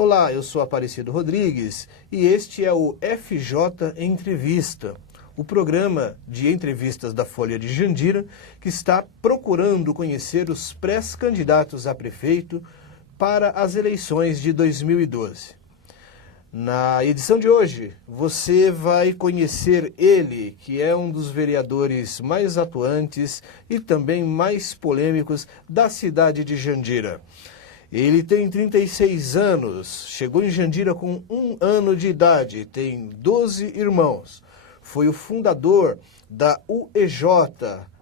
Olá, eu sou Aparecido Rodrigues e este é o FJ Entrevista, o programa de entrevistas da Folha de Jandira que está procurando conhecer os pré-candidatos a prefeito para as eleições de 2012. Na edição de hoje, você vai conhecer ele, que é um dos vereadores mais atuantes e também mais polêmicos da cidade de Jandira. Ele tem 36 anos, chegou em Jandira com 1 ano de idade, tem 12 irmãos. Foi o fundador da UEJ,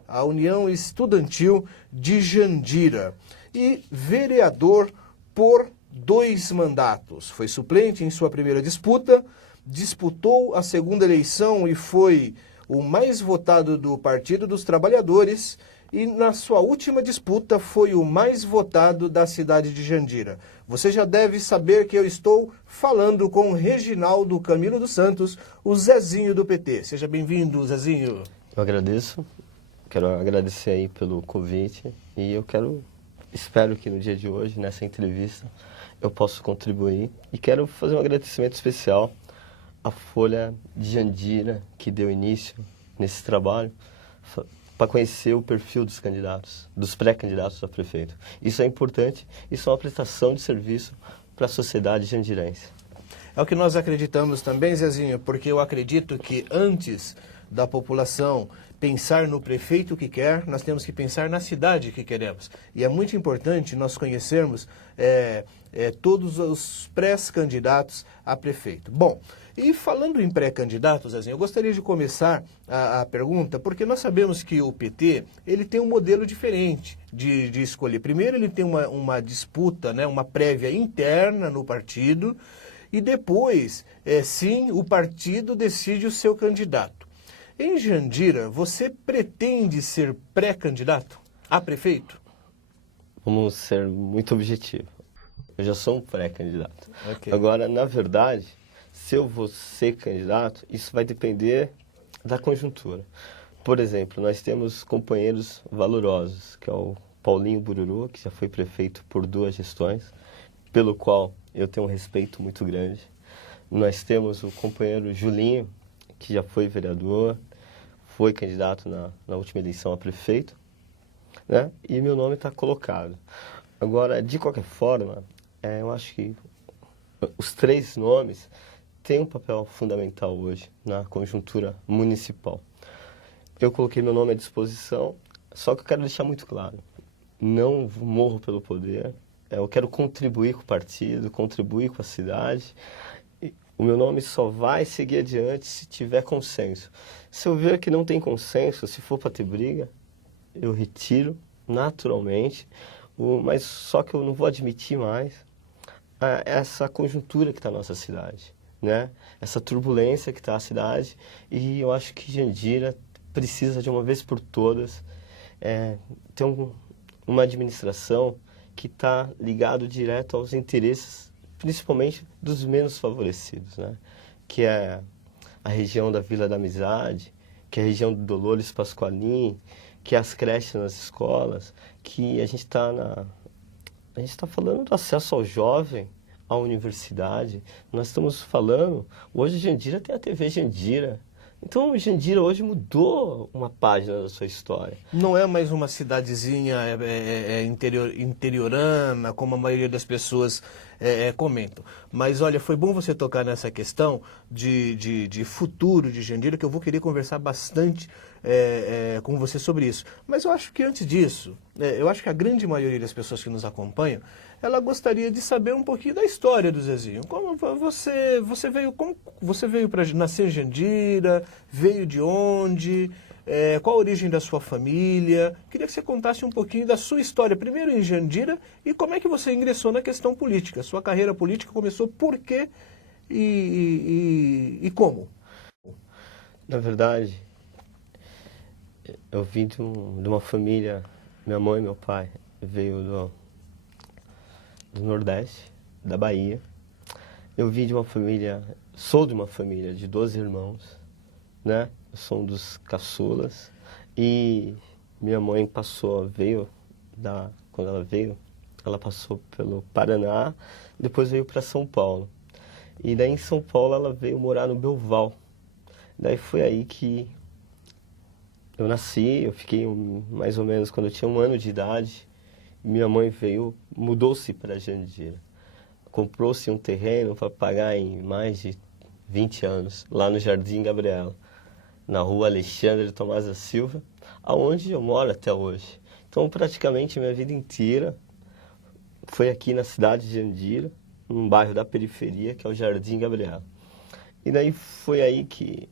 a União Estudantil de Jandira, e vereador por 2 mandatos. Foi suplente em sua primeira disputa, disputou a segunda eleição e foi o mais votado do Partido dos Trabalhadores, e na sua última disputa foi o mais votado da cidade de Jandira. Você já deve saber que eu estou falando com Reginaldo Camilo dos Santos, o Zezinho do PT. Seja bem-vindo, Zezinho. Eu agradeço, quero agradecer aí pelo convite e espero que no dia de hoje, nessa entrevista, eu possa contribuir. E quero fazer um agradecimento especial à Folha de Jandira, que deu início nesse trabalho, para conhecer o perfil dos candidatos, dos pré-candidatos a prefeito. Isso é importante, isso é uma prestação de serviço para a sociedade jandirense. É o que nós acreditamos também, Zezinho, porque eu acredito que antes da população pensar no prefeito que quer, nós temos que pensar na cidade que queremos. E é muito importante nós conhecermos todos os pré-candidatos a prefeito. Bom, e falando em pré-candidatos, Zezinho, eu gostaria de começar a pergunta, porque nós sabemos que o PT ele tem um modelo diferente de escolher. Primeiro ele tem uma disputa, né, uma prévia interna no partido, e depois, sim, o partido decide o seu candidato. Em Jandira, você pretende ser pré-candidato a prefeito? Vamos ser muito objetivos. Eu já sou um pré-candidato. Okay. Agora, na verdade, se eu vou ser candidato, isso vai depender da conjuntura. Por exemplo, nós temos companheiros valorosos, que é o Paulinho Bururu, que já foi prefeito por 2 gestões, pelo qual eu tenho um respeito muito grande. Nós temos o companheiro Julinho, que já foi vereador, foi candidato na última eleição a prefeito, né? E meu nome está colocado. Agora, de qualquer forma, eu acho que os 3 nomes têm um papel fundamental hoje na conjuntura municipal. Eu coloquei meu nome à disposição, só que eu quero deixar muito claro, não morro pelo poder, eu quero contribuir com o partido, contribuir com a cidade. O meu nome só vai seguir adiante se tiver consenso. Se eu ver que não tem consenso, se for para ter briga, eu retiro naturalmente, mas só que eu não vou admitir mais essa conjuntura que está na nossa cidade, né? Essa turbulência que está a cidade, e eu acho que Jandira precisa de uma vez por todas ter uma administração que está ligado direto aos interesses, principalmente dos menos favorecidos, né? Que é a região da Vila da Amizade, que é a região do Dolores Pasqualin, que é as creches nas escolas, que a gente está falando do acesso ao jovem, à universidade. Nós estamos falando, hoje Jandira tem a TV Jandira. Então, Jandira hoje mudou uma página da sua história. Não é mais uma cidadezinha interiorana, como a maioria das pessoas comentam. Mas, olha, foi bom você tocar nessa questão de futuro de Jandira, que eu vou querer conversar bastante com você sobre isso. Mas eu acho que antes disso, eu acho que a grande maioria das pessoas que nos acompanham, ela gostaria de saber um pouquinho da história do Zezinho. Como você veio para nascer em Jandira? Veio de onde? Qual a origem da sua família? Queria que você contasse um pouquinho da sua história, primeiro em Jandira, e como é que você ingressou na questão política. Sua carreira política começou por quê e como? Na verdade, eu vim de uma família, minha mãe e meu pai veio do Nordeste, da Bahia. Eu vim de uma família, sou de uma família de 12 irmãos, né? Eu sou um dos caçulas e minha mãe quando ela veio, ela passou pelo Paraná, depois veio para São Paulo. E daí em São Paulo ela veio morar no Belval. Daí foi aí que eu nasci, eu fiquei mais ou menos quando eu tinha 1 ano de idade. Minha mãe mudou-se para Jandira. Comprou-se um terreno para pagar em mais de 20 anos, lá no Jardim Gabriela, na rua Alexandre Tomás da Silva, aonde eu moro até hoje. Então, praticamente, minha vida inteira foi aqui na cidade de Jandira, num bairro da periferia, que é o Jardim Gabriela. E daí foi aí que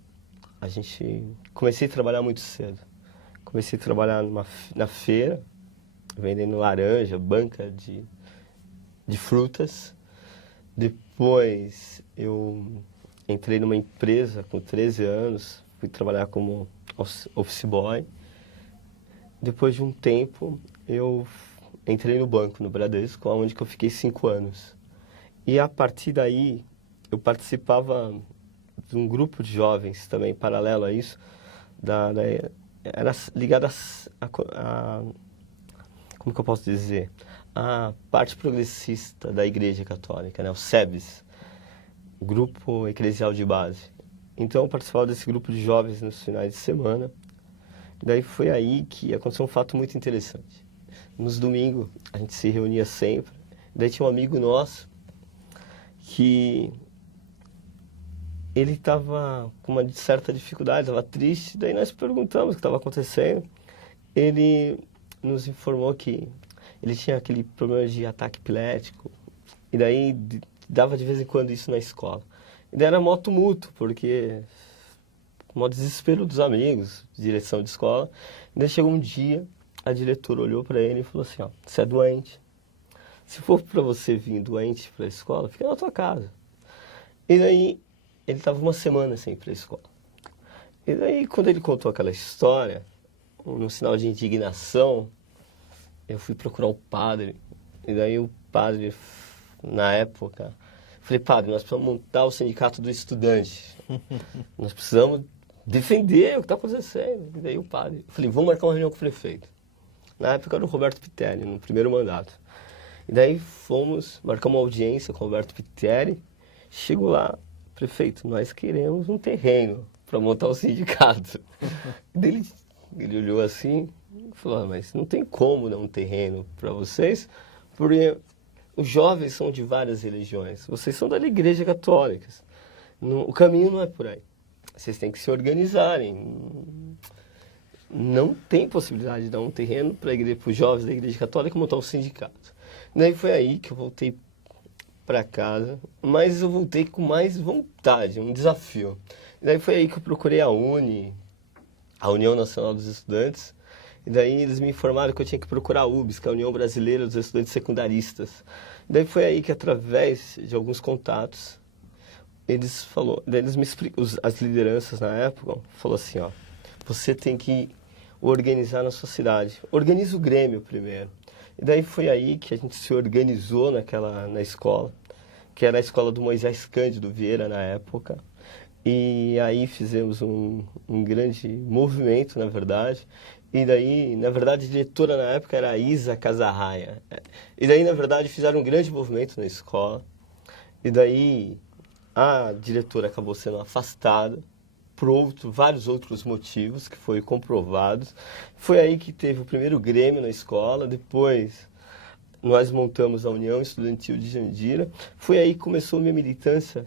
comecei a trabalhar muito cedo. Comecei a trabalhar na feira, vendendo laranja, banca de frutas. Depois eu entrei numa empresa com 13 anos, fui trabalhar como office boy. Depois de um tempo, eu entrei no banco, no Bradesco, onde eu fiquei 5 anos. E a partir daí, eu participava de um grupo de jovens também, paralelo a isso, era ligado como que eu posso dizer? A parte progressista da Igreja Católica, né? O SEBS, o Grupo Eclesial de Base. Então, eu participava desse grupo de jovens nos finais de semana. Daí foi aí que aconteceu um fato muito interessante. Nos domingos, a gente se reunia sempre. Daí tinha um amigo nosso que ele estava com uma certa dificuldade, estava triste. Daí nós perguntamos o que estava acontecendo. Ele nos informou que ele tinha aquele problema de ataque epilético. E daí dava de vez em quando isso na escola. E daí era mó tumulto, porque mó desespero dos amigos, direção de escola. E daí chegou um dia, a diretora olhou para ele e falou assim, ó, você é doente. Se for para você vir doente para a escola, fica na tua casa. E daí ele estava 1 semana sem ir para a escola. E daí quando ele contou aquela história, num sinal de indignação, eu fui procurar o padre. E daí o padre, na época, falei, padre, nós precisamos montar o sindicato do estudante. Nós precisamos defender o que está acontecendo. E daí o padre, falei, vamos marcar uma reunião com o prefeito. Na época era o Roberto Pitelli, no primeiro mandato. E daí marcamos uma audiência com o Roberto Pitelli. Chego lá, prefeito, nós queremos um terreno para montar o sindicato. Ele olhou assim e falou, mas não tem como dar um terreno para vocês, porque os jovens são de várias religiões, vocês são da Igreja Católica, o caminho não é por aí, vocês têm que se organizarem, não tem possibilidade de dar um terreno para os jovens da Igreja Católica montar um sindicato. Daí foi aí que eu voltei para casa, mas eu voltei com mais vontade, um desafio. Daí foi aí que eu procurei a União Nacional dos Estudantes, e daí eles me informaram que eu tinha que procurar a UBS, que é a União Brasileira dos Estudantes Secundaristas. Daí foi aí que, através de alguns contatos, as lideranças na época falaram assim, ó, você tem que organizar na sua cidade, organiza o Grêmio primeiro. E daí foi aí que a gente se organizou na escola, que era a escola do Moisés Cândido Vieira na época. E aí fizemos um grande movimento, na verdade. E daí, na verdade, a diretora na época era a Isa Casarraia. E daí, na verdade, fizeram um grande movimento na escola. E daí a diretora acabou sendo afastada por vários outros motivos que foram comprovados. Foi aí que teve o primeiro Grêmio na escola. Depois nós montamos a União Estudantil de Jandira. Foi aí que começou a minha militância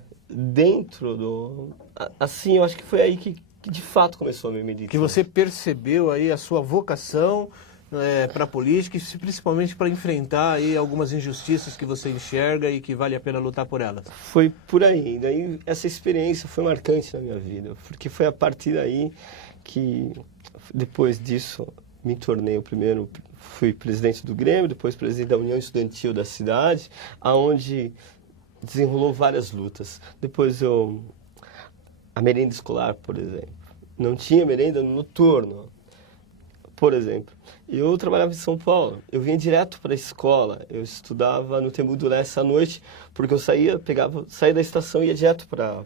assim, eu acho que foi aí que de fato começou a minha militância. Que você percebeu aí a sua vocação para a política e principalmente para enfrentar aí algumas injustiças que você enxerga e que vale a pena lutar por elas. Foi por aí. Daí essa experiência foi marcante na minha vida, porque foi a partir daí que, depois disso, me tornei fui presidente do Grêmio, depois presidente da União Estudantil da cidade, aonde desenrolou várias lutas. Depois a merenda escolar, por exemplo. Não tinha merenda no por exemplo. Eu trabalhava em São Paulo, eu vinha direto para a escola, eu estudava no Tembu do Leste à noite, porque eu saía da estação e ia direto para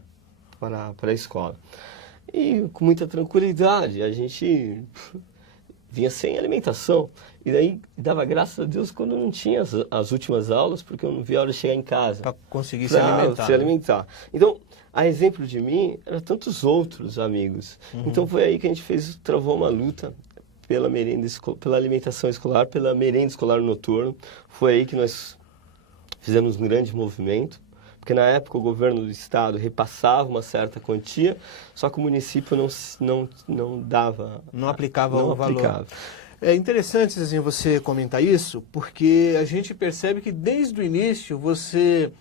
a escola. E com muita tranquilidade, a gente vinha sem alimentação. E daí dava graças a Deus quando não tinha as últimas aulas, porque eu não via a hora de chegar em casa. Para conseguir se alimentar. Se alimentar. Então, a exemplo de mim, eram tantos outros amigos. Então foi aí que a gente travou uma luta pela pela alimentação escolar, pela merenda escolar noturna. Foi aí que nós fizemos um grande movimento, porque na época o governo do estado repassava uma certa quantia, só que o município não dava... Não aplicava não o aplicava. valor. É interessante, assim, você comentar isso, porque a gente percebe que desde o início você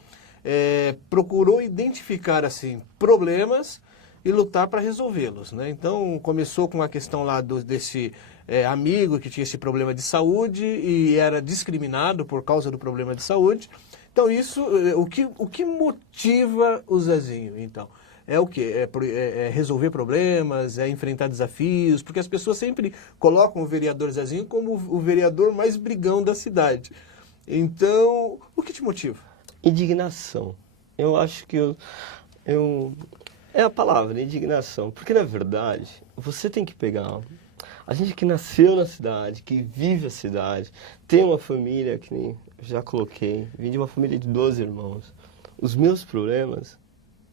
procurou identificar assim, problemas e lutar para resolvê-los, né? Então começou com a questão lá desse amigo que tinha esse problema de saúde e era discriminado por causa do problema de saúde. Então isso, o que motiva o Zezinho, então? É o quê? É resolver problemas, é enfrentar desafios, porque as pessoas sempre colocam o vereador Zezinho como o vereador mais brigão da cidade. Então, o que te motiva? Indignação. Eu acho que é a palavra, indignação. Porque, na verdade, você tem que pegar... A gente que nasceu na cidade, que vive a cidade, tem uma família, que nem eu já coloquei, vim de uma família de 12 irmãos. Os meus problemas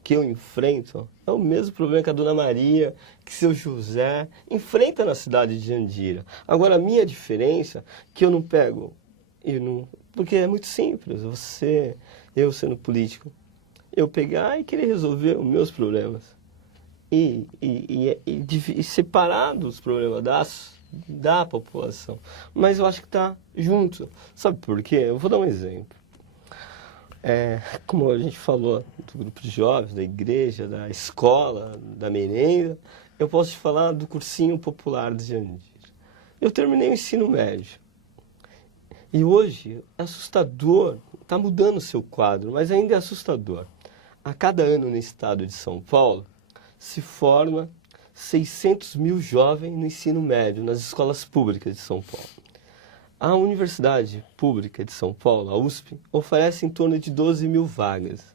que eu enfrento é o mesmo problema que a Dona Maria, que seu José enfrenta na cidade de Jandira. Agora, a minha diferença é que eu não pego... Porque é muito simples, eu sendo político, eu pegar e querer resolver os meus problemas. E separar dos problemas da população. Mas eu acho que está junto. Sabe por quê? Eu vou dar um exemplo. Como a gente falou do grupo de jovens, da igreja, da escola, da merenda, eu posso te falar do cursinho popular de Jandira. Eu terminei o ensino médio. E hoje é assustador, está mudando o seu quadro, mas ainda é assustador. A cada ano no estado de São Paulo se forma 600 mil jovens no ensino médio, nas escolas públicas de São Paulo. A Universidade Pública de São Paulo, a USP, oferece em torno de 12 mil vagas.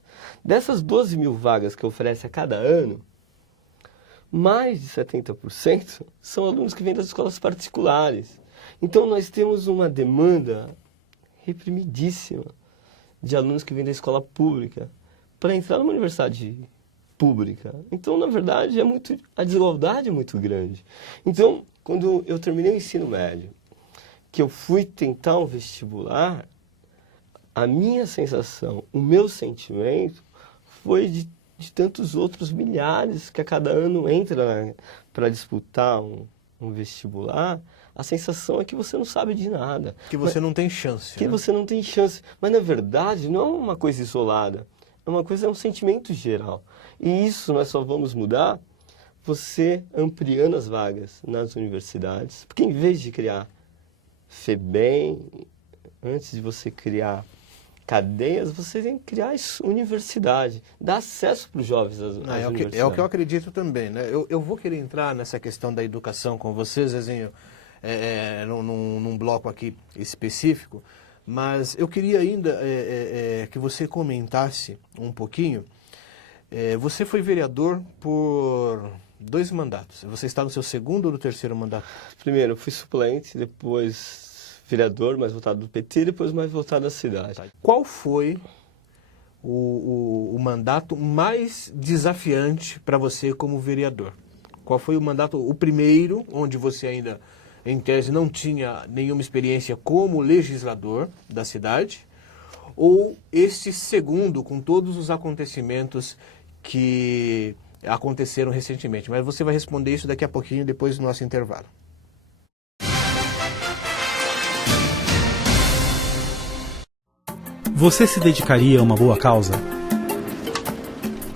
Dessas 12 mil vagas que oferece a cada ano, mais de 70% são alunos que vêm das escolas particulares. Então, nós temos uma demanda reprimidíssima de alunos que vêm da escola pública para entrar numa universidade pública. Então, na verdade, a desigualdade é muito grande. Então, quando eu terminei o ensino médio, que eu fui tentar um vestibular, a minha sensação, o meu sentimento foi de tantos outros milhares que a cada ano entra para disputar um vestibular. A sensação é que você não sabe de nada. Que você não tem chance. Que você não tem chance. Mas, na verdade, não é uma coisa isolada. É um sentimento geral. E isso nós só vamos mudar você ampliando as vagas nas universidades. Porque, em vez de criar FEBEM, antes de você criar cadeias, você tem que criar universidade. Dar acesso para os jovens às universidades. É o que eu acredito também, né? Eu vou querer entrar nessa questão da educação com você, Zezinho, num bloco aqui específico, mas eu queria ainda que você comentasse um pouquinho. Você foi vereador por 2 mandatos. Você está no seu segundo ou no terceiro mandato? Primeiro, eu fui suplente, depois vereador, mais votado do PT, depois mais votado da cidade. Qual foi o mandato mais desafiante para você como vereador? Qual foi o mandato, o primeiro, onde você ainda, em tese, não tinha nenhuma experiência como legislador da cidade, ou este segundo, com todos os acontecimentos que aconteceram recentemente? Mas você vai responder isso daqui a pouquinho, depois do nosso intervalo. Você se dedicaria a uma boa causa?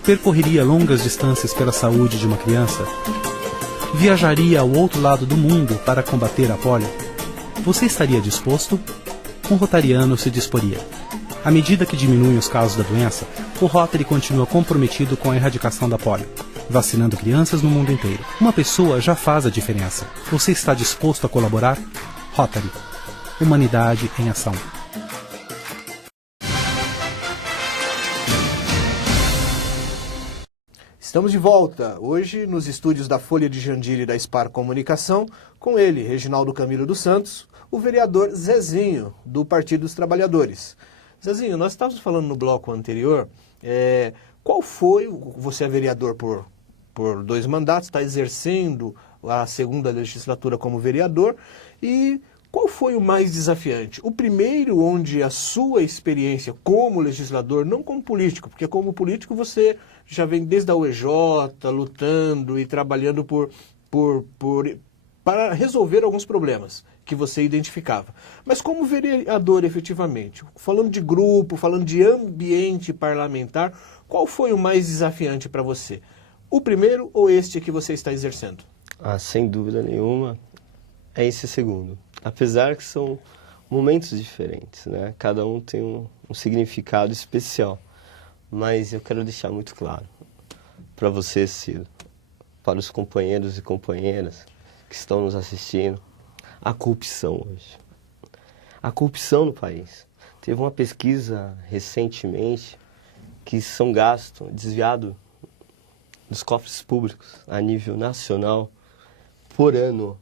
Percorreria longas distâncias pela saúde de uma criança? Viajaria ao outro lado do mundo para combater a polio? Você estaria disposto? Um rotariano se disporia. À medida que diminuem os casos da doença, o Rotary continua comprometido com a erradicação da polio, vacinando crianças no mundo inteiro. Uma pessoa já faz a diferença. Você está disposto a colaborar? Rotary. Humanidade em ação. Estamos de volta, hoje nos estúdios da Folha de Jandira e da Spar Comunicação, com ele, Reginaldo Camilo dos Santos, o vereador Zezinho, do Partido dos Trabalhadores. Zezinho, nós estávamos falando no bloco anterior, qual foi, você é vereador por 2 mandatos, está exercendo a 2ª legislatura como vereador, e qual foi o mais desafiante? O primeiro, onde a sua experiência como legislador, não como político, porque como político você já vem desde a UEJ, lutando e trabalhando para resolver alguns problemas que você identificava. Mas como vereador, efetivamente, falando de grupo, falando de ambiente parlamentar, qual foi o mais desafiante para você? O primeiro ou este que você está exercendo? Sem dúvida nenhuma, é esse segundo. Apesar que são momentos diferentes, né? Cada um tem um significado especial. Mas eu quero deixar muito claro para você, Ciro, para os companheiros e companheiras que estão nos assistindo, a corrupção hoje. A corrupção no país. Teve uma pesquisa recentemente que são gastos, desviados dos cofres públicos a nível nacional, por ano,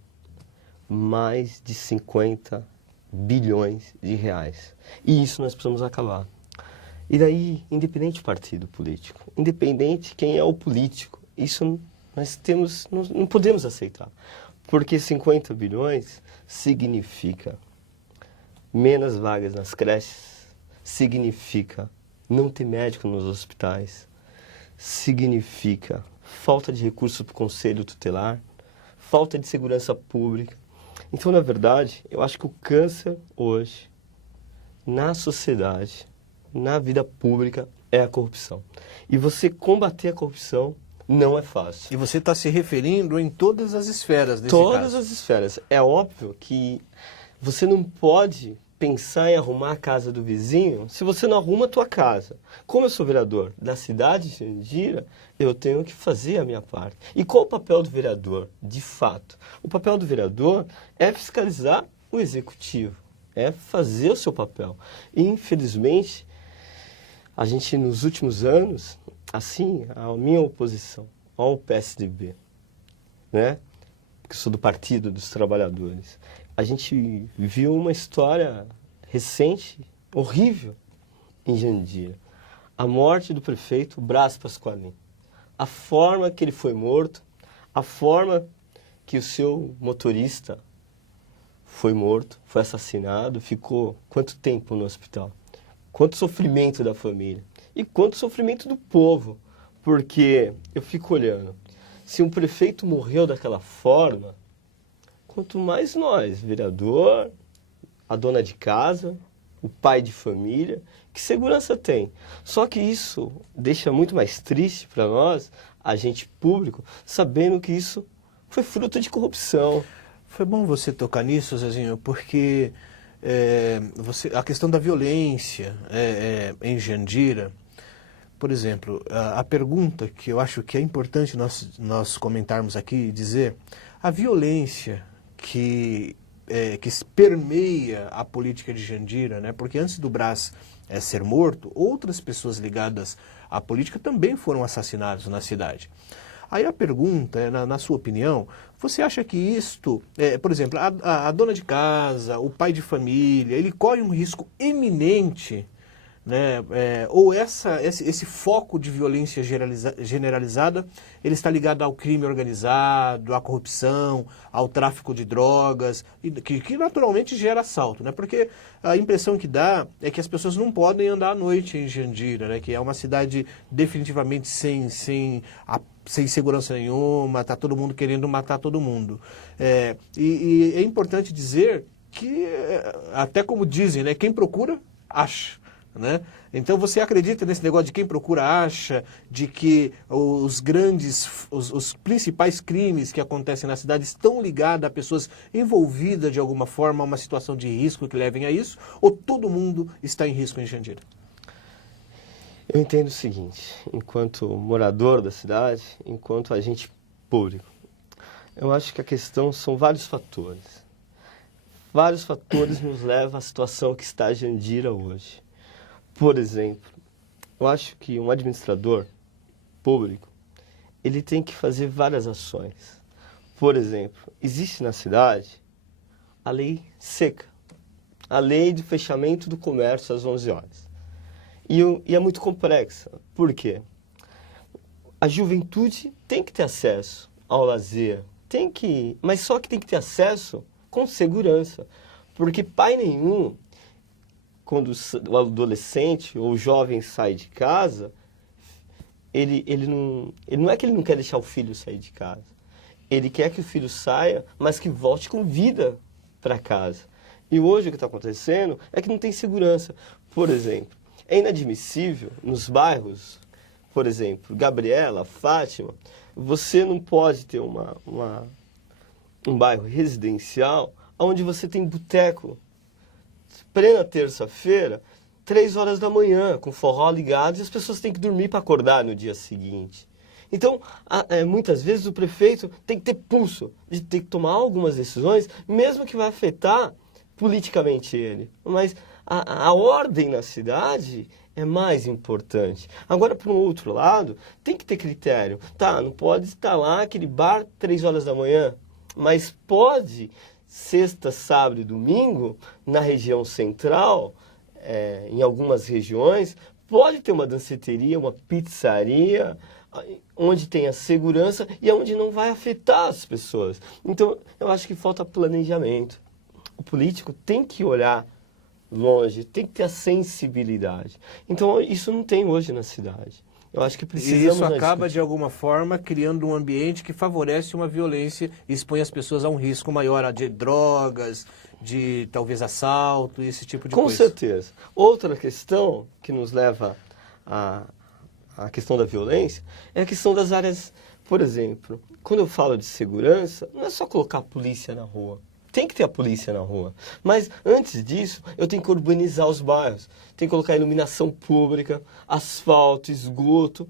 mais de 50 bilhões de reais. E isso nós precisamos acabar. E daí, independente do partido político, independente quem é o político, isso nós não podemos aceitar. Porque 50 bilhões significa menos vagas nas creches, significa não ter médico nos hospitais, significa falta de recursos para o conselho tutelar, falta de segurança pública. Então, na verdade, eu acho que o câncer hoje, na sociedade, na vida pública, é a corrupção. E você combater a corrupção não é fácil. E você está se referindo em todas as esferas desse caso? Todas as esferas. É óbvio que você não pode pensar em arrumar a casa do vizinho se você não arruma a tua casa. Como eu sou vereador da cidade de Jandira, eu tenho que fazer a minha parte. E qual o papel do vereador, de fato? O papel do vereador é fiscalizar o executivo, é fazer o seu papel. E, infelizmente, a gente, nos últimos anos, assim, a minha oposição ao PSDB, né? Porque eu sou do Partido dos Trabalhadores, a gente viu uma história recente, horrível, em Jandira. A morte do prefeito Brás Pasqualin. A forma que ele foi morto, a forma que o seu motorista foi morto, foi assassinado, ficou quanto tempo no hospital? Quanto sofrimento da família e quanto sofrimento do povo, porque eu fico olhando, se um prefeito morreu daquela forma, quanto mais nós, vereador, a dona de casa, o pai de família, que segurança tem? Só que isso deixa muito mais triste para nós, agente público, sabendo que isso foi fruto de corrupção. Foi bom você tocar nisso, Zezinho, porque a questão da violência em Jandira, por exemplo, a pergunta que eu acho que é importante nós comentarmos aqui e dizer, a violência que permeia a política de Jandira, né? Porque antes do Brás ser morto, outras pessoas ligadas à política também foram assassinadas na cidade. Aí a pergunta é, na sua opinião, você acha que isto, por exemplo, a dona de casa, o pai de família, ele corre um risco iminente, né? Ou esse foco de violência generalizada, ele está ligado ao crime organizado, à corrupção, ao tráfico de drogas, que naturalmente gera assalto, né? Porque a impressão que dá é que as pessoas não podem andar à noite em Jandira, né? Que é uma cidade definitivamente sem segurança nenhuma, está todo mundo querendo matar todo mundo. E é importante dizer que, até como dizem, né? Quem procura, acha. Né? Então você acredita nesse negócio de quem procura acha, de que os principais crimes que acontecem na cidade estão ligados a pessoas envolvidas de alguma forma a uma situação de risco que levem a isso, ou todo mundo está em risco em Jandira? Eu entendo o seguinte, enquanto morador da cidade, enquanto agente público, eu acho que a questão são vários fatores. Vários fatores nos levam à situação que está Jandira hoje. Por exemplo, eu acho que um administrador público, ele tem que fazer várias ações. Por exemplo, existe na cidade a lei seca, a lei de fechamento do comércio às 11 horas. E é muito complexa. Por quê? A juventude tem que ter acesso ao lazer, mas só que tem que ter acesso com segurança. Porque pai nenhum, quando o adolescente ou o jovem sai de casa, ele não é que ele não quer deixar o filho sair de casa. Ele quer que o filho saia, mas que volte com vida para casa. E hoje o que está acontecendo é que não tem segurança. Por exemplo, é inadmissível nos bairros, por exemplo, Gabriela, Fátima, você não pode ter um bairro residencial onde você tem boteco, plena terça-feira, 3 horas da manhã, com forró ligado, e as pessoas têm que dormir para acordar no dia seguinte. Então, muitas vezes o prefeito tem que ter pulso, de ter que tomar algumas decisões, mesmo que vai afetar politicamente ele. Mas a ordem na cidade é mais importante. Agora, por um outro lado, tem que ter critério. Tá, não pode estar lá aquele bar 3 horas da manhã, mas pode, sexta, sábado e domingo, na região central, em algumas regiões, pode ter uma danceteria, uma pizzaria, onde tem a segurança e onde não vai afetar as pessoas. Então, eu acho que falta planejamento. O político tem que olhar longe, tem que ter a sensibilidade. Então, isso não tem hoje na cidade. Eu acho que precisamos... E isso acaba, de alguma forma, criando um ambiente que favorece uma violência e expõe as pessoas a um risco maior, de drogas, de talvez assalto, esse tipo de coisa. Com certeza. Outra questão que nos leva à questão da violência é a questão das áreas. Por exemplo, quando eu falo de segurança, não é só colocar a polícia na rua. Tem que ter a polícia na rua. Mas, antes disso, eu tenho que urbanizar os bairros. Tenho que colocar iluminação pública, asfalto, esgoto,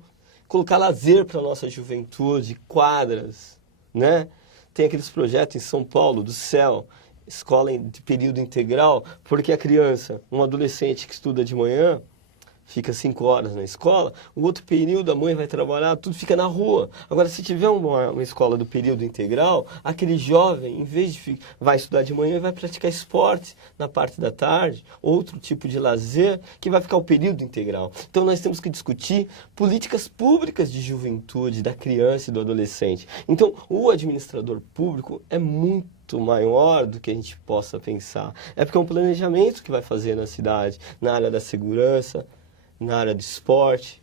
colocar lazer para a nossa juventude, quadras, né? Tem aqueles projetos em São Paulo, do CEL, escola de período integral, porque a criança, um adolescente que estuda de manhã, fica 5 horas na escola, o outro período a mãe vai trabalhar, tudo fica na rua. Agora, se tiver uma escola do período integral, aquele jovem, em vez de vai estudar de manhã, vai praticar esporte na parte da tarde, outro tipo de lazer, que vai ficar o período integral. Então, nós temos que discutir políticas públicas de juventude, da criança e do adolescente. Então, o administrador público é muito maior do que a gente possa pensar. É porque é um planejamento que vai fazer na cidade, na área da segurança, na área do esporte,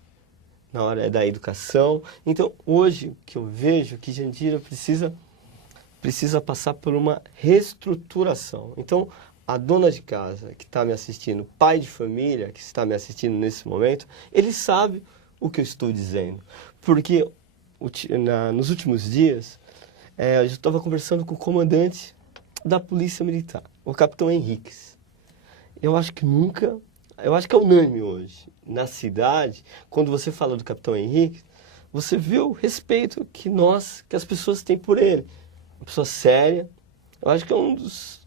na área da educação. Então, hoje, o que eu vejo que Jandira precisa passar por uma reestruturação. Então, a dona de casa que está me assistindo, pai de família que está me assistindo nesse momento, ele sabe o que eu estou dizendo. Porque nos últimos dias, eu estava conversando com o comandante da Polícia Militar, o capitão Henriques. Eu acho que é unânime hoje. Na cidade, quando você fala do capitão Henrique, você vê o respeito que as pessoas têm por ele. Uma pessoa séria, eu acho que é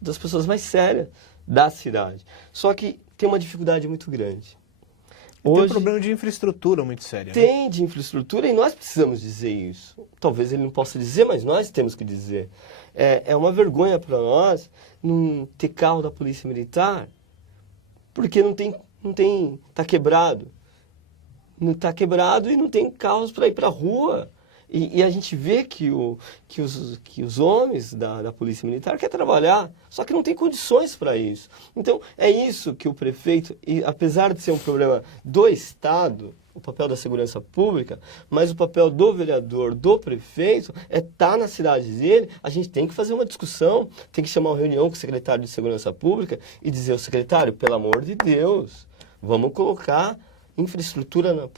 das pessoas mais sérias da cidade. Só que tem uma dificuldade muito grande. Hoje, tem um problema de infraestrutura muito sério. Tem, né? De infraestrutura, e nós precisamos dizer isso. Talvez ele não possa dizer, mas nós temos que dizer. É uma vergonha para nós não ter carro da Polícia Militar, porque está quebrado. Não está quebrado e não tem carros para ir para a rua. E a gente vê que os homens da Polícia Militar querem trabalhar, só que não tem condições para isso. Então, é isso que o prefeito, e apesar de ser um problema do Estado, o papel da segurança pública, mas o papel do vereador, do prefeito, é estar na cidade dele. A gente tem que fazer uma discussão, tem que chamar uma reunião com o secretário de Segurança Pública e dizer ao secretário, pelo amor de Deus, vamos colocar infraestrutura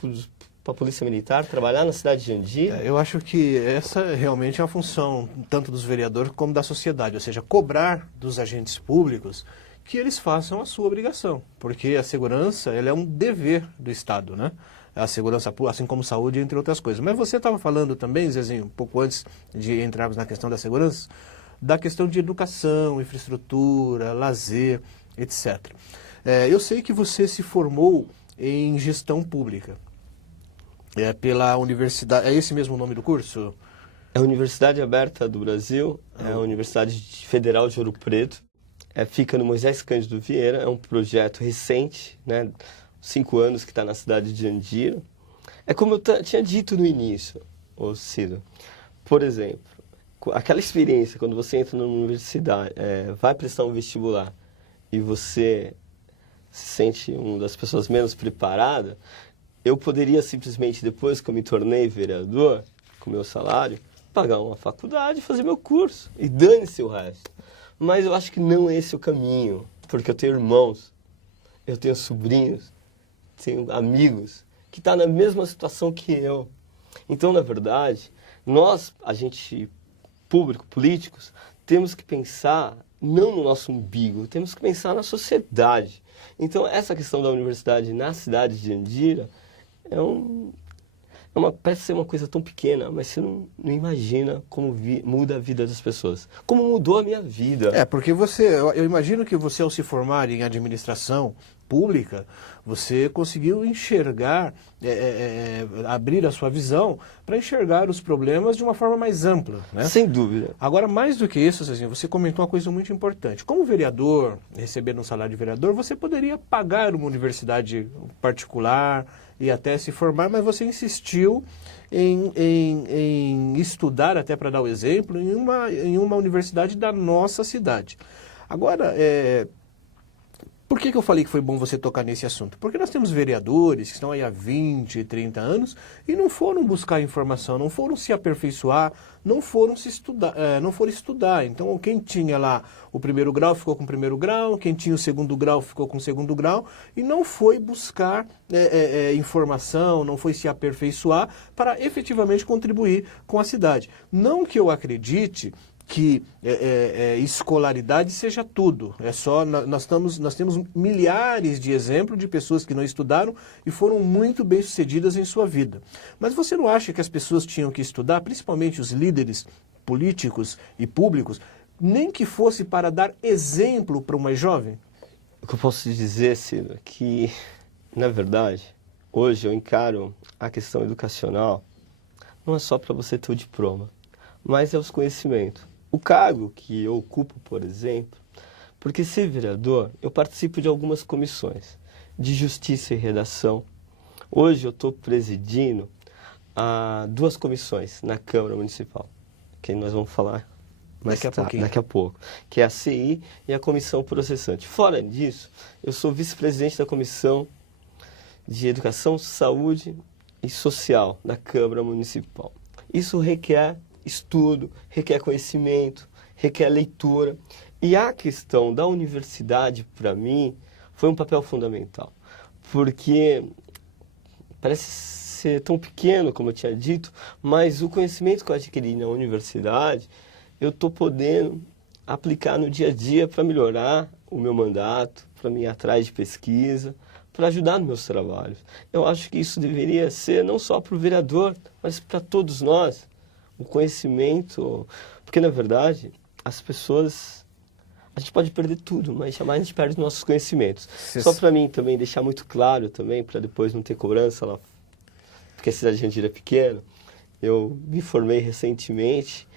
para a Polícia Militar, trabalhar na cidade de Jandira. Eu acho que essa realmente é uma função tanto dos vereadores como da sociedade, ou seja, cobrar dos agentes públicos que eles façam a sua obrigação, porque a segurança ela é um dever do Estado, né? A segurança pública, assim como saúde, entre outras coisas. Mas você estava falando também, Zezinho, um pouco antes de entrarmos na questão da segurança, da questão de educação, infraestrutura, lazer, etc. Eu sei que você se formou em gestão pública. É pela universidade... É esse mesmo o nome do curso? É a Universidade Aberta do Brasil, é a Universidade Federal de Ouro Preto. Fica no Moisés Cândido Vieira, é um projeto recente, né? 5 anos que está na cidade de Jandira. É como eu tinha dito no início, ô Ciro. Por exemplo, aquela experiência quando você entra numa universidade, vai prestar um vestibular e você se sente uma das pessoas menos preparadas, eu poderia simplesmente, depois que eu me tornei vereador, com meu salário, pagar uma faculdade e fazer meu curso. E dane-se o resto. Mas eu acho que não é esse o caminho, porque eu tenho irmãos, eu tenho sobrinhos, tenho amigos que estão na mesma situação que eu. Então, na verdade, nós, políticos, temos que pensar não no nosso umbigo, temos que pensar na sociedade. Então, essa questão da universidade na cidade de Jandira parece ser uma coisa tão pequena, mas você não imagina como muda a vida das pessoas. Como mudou a minha vida. Porque eu imagino que você, ao se formar em administração pública, você conseguiu enxergar, abrir a sua visão para enxergar os problemas de uma forma mais ampla, né? Sem dúvida. Agora, mais do que isso, assim, você comentou uma coisa muito importante. Como vereador, recebendo um salário de vereador, você poderia pagar uma universidade particular e até se formar, mas você insistiu em estudar, até para dar o exemplo, em uma universidade da nossa cidade. Agora, por que eu falei que foi bom você tocar nesse assunto? Porque nós temos vereadores que estão aí há 20, 30 anos e não foram buscar informação, não foram se aperfeiçoar, não foram estudar. Então, quem tinha lá o primeiro grau ficou com o primeiro grau, quem tinha o segundo grau ficou com o segundo grau e não foi buscar informação, não foi se aperfeiçoar para efetivamente contribuir com a cidade. Não que eu acredite que escolaridade seja tudo. Nós temos milhares de exemplos de pessoas que não estudaram e foram muito bem-sucedidas em sua vida. Mas você não acha que as pessoas tinham que estudar, principalmente os líderes políticos e públicos, nem que fosse para dar exemplo para uma jovem? O que eu posso dizer, Ciro, é que, na verdade, hoje eu encaro a questão educacional não é só para você ter o diploma, mas é os conhecimentos. O cargo que eu ocupo, por exemplo, porque ser vereador, eu participo de algumas comissões de justiça e redação. Hoje eu estou presidindo 2 comissões na Câmara Municipal, que nós vamos falar daqui a pouco, que é a CI e a Comissão Processante. Fora disso, eu sou vice-presidente da Comissão de Educação, Saúde e Social da Câmara Municipal. Isso requer estudo, requer conhecimento, requer leitura. E a questão da universidade, para mim, foi um papel fundamental. Porque parece ser tão pequeno, como eu tinha dito, mas o conhecimento que eu adquiri na universidade, eu estou podendo aplicar no dia a dia para melhorar o meu mandato, para me ir atrás de pesquisa, para ajudar nos meus trabalhos. Eu acho que isso deveria ser não só para o vereador, mas para todos nós. O conhecimento, porque na verdade as pessoas, a gente pode perder tudo, mas jamais a gente perde os nossos conhecimentos. Só para mim também deixar muito claro também, para depois não ter cobrança lá, porque a cidade de Jandira é pequena, eu me formei recentemente,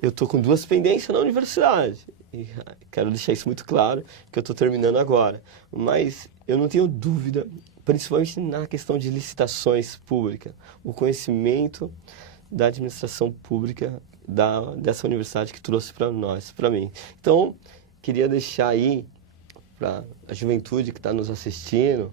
eu estou com 2 pendências na universidade, e quero deixar isso muito claro, que eu estou terminando agora, mas eu não tenho dúvida, principalmente na questão de licitações públicas, o conhecimento da administração pública dessa universidade que trouxe para nós, para mim. Então, queria deixar aí para a juventude que está nos assistindo,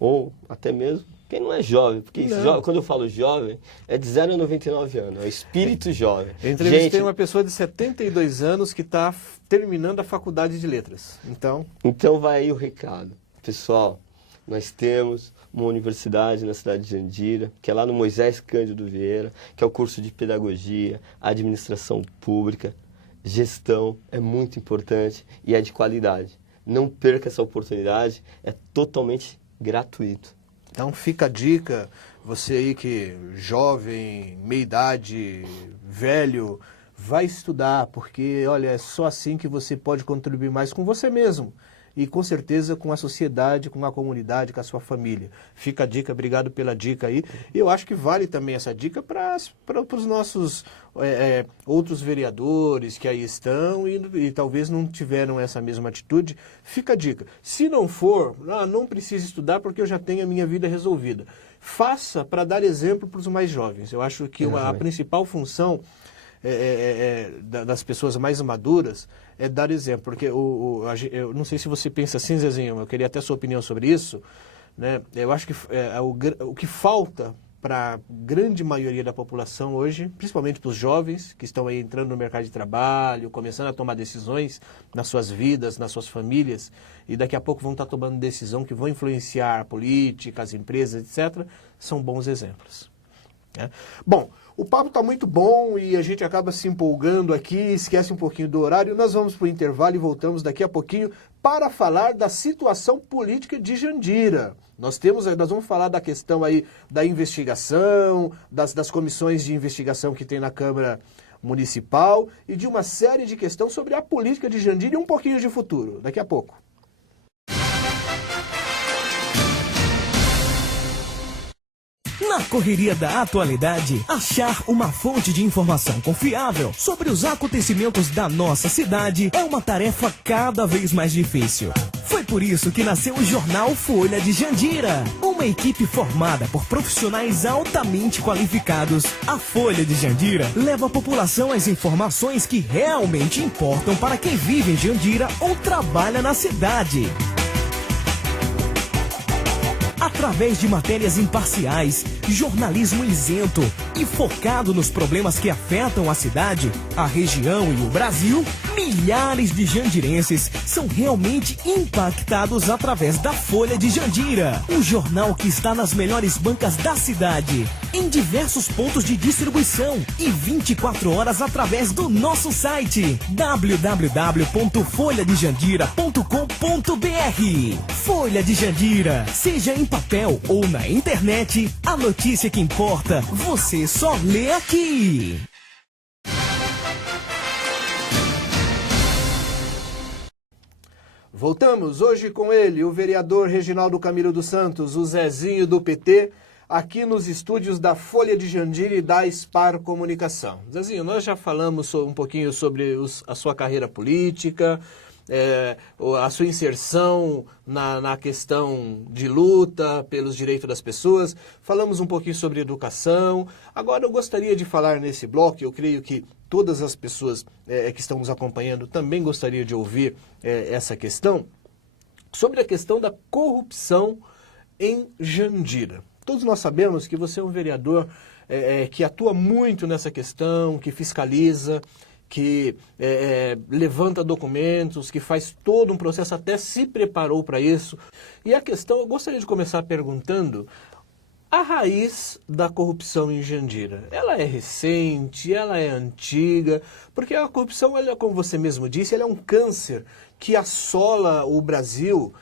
ou até mesmo quem não é jovem, porque quando eu falo jovem, é de 0 a 99 anos, é o espírito jovem. Eu entrevistei uma pessoa de 72 anos que está terminando a faculdade de letras. Então vai aí o recado. Pessoal, nós temos uma universidade na cidade de Jandira, que é lá no Moisés Cândido Vieira, que é o curso de pedagogia, administração pública, gestão, é muito importante e é de qualidade. Não perca essa oportunidade, é totalmente gratuito. Então fica a dica, você aí que jovem, meia idade, velho, vai estudar, porque olha, é só assim que você pode contribuir mais com você mesmo. e com certeza com a sociedade, com a comunidade, com a sua família. Fica a dica, obrigado pela dica aí. E eu acho que vale também essa dica para os nossos outros vereadores que aí estão e talvez não tiveram essa mesma atitude. Fica a dica. Se não for, não precisa estudar porque eu já tenho a minha vida resolvida. Faça para dar exemplo para os mais jovens. Eu acho que a principal função das pessoas mais maduras é dar exemplo, porque eu não sei se você pensa assim, Zezinho, eu queria até a sua opinião sobre isso, né? Eu acho que o que falta para a grande maioria da população hoje, principalmente para os jovens que estão aí entrando no mercado de trabalho, começando a tomar decisões nas suas vidas, nas suas famílias, e daqui a pouco vão estar tomando decisão que vão influenciar a política, as empresas, etc., são bons exemplos. Né? Bom, o papo está muito bom e a gente acaba se empolgando aqui, esquece um pouquinho do horário. Nós vamos para o intervalo e voltamos daqui a pouquinho para falar da situação política de Jandira. Nós vamos falar da questão aí da investigação, das comissões de investigação que tem na Câmara Municipal e de uma série de questões sobre a política de Jandira e um pouquinho de futuro. Daqui a pouco. Na correria da atualidade, achar uma fonte de informação confiável sobre os acontecimentos da nossa cidade é uma tarefa cada vez mais difícil. Foi por isso que nasceu o jornal Folha de Jandira. Uma equipe formada por profissionais altamente qualificados, a Folha de Jandira leva à população as informações que realmente importam para quem vive em Jandira ou trabalha na cidade. Através de matérias imparciais, jornalismo isento e focado nos problemas que afetam a cidade, a região e o Brasil, milhares de jandirenses são realmente impactados através da Folha de Jandira, um jornal que está nas melhores bancas da cidade, em diversos pontos de distribuição e 24 horas através do nosso site www.folhadejandira.com.br. Folha de Jandira, seja em papel ou na internet, a notícia que importa, você só lê aqui. Voltamos hoje com ele, o vereador Reginaldo Camilo dos Santos, o Zezinho do PT, aqui nos estúdios da Folha de Jandira e da Spar Comunicação. Zezinho, nós já falamos um pouquinho sobre a sua carreira política, a sua inserção na questão de luta pelos direitos das pessoas, falamos um pouquinho sobre educação. Agora eu gostaria de falar nesse bloco, eu creio que todas as pessoas que estão nos acompanhando também gostariam de ouvir essa questão, sobre a questão da corrupção em Jandira. Todos nós sabemos que você é um vereador que atua muito nessa questão, que fiscaliza, que levanta documentos, que faz todo um processo, até se preparou para isso. E a questão, eu gostaria de começar perguntando a raiz da corrupção em Jandira. Ela é recente, ela é antiga, porque a corrupção, ela, como você mesmo disse, ela é um câncer que assola o Brasil.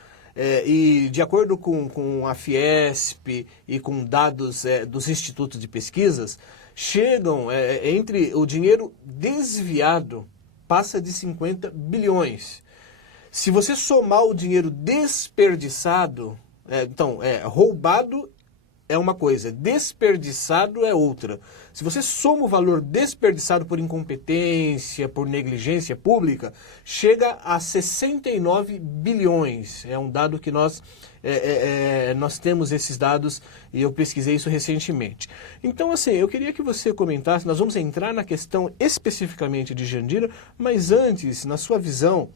E de acordo com a Fiesp e com dados dos institutos de pesquisas, chegam entre o dinheiro desviado, passa de 50 bilhões. Se você somar o dinheiro desperdiçado, roubado é uma coisa, desperdiçado é outra. Se você soma o valor desperdiçado por incompetência, por negligência pública, chega a 69 bilhões. É um dado que nós temos esses dados e eu pesquisei isso recentemente. Então, assim, eu queria que você comentasse, nós vamos entrar na questão especificamente de Jandira, mas antes, na sua visão,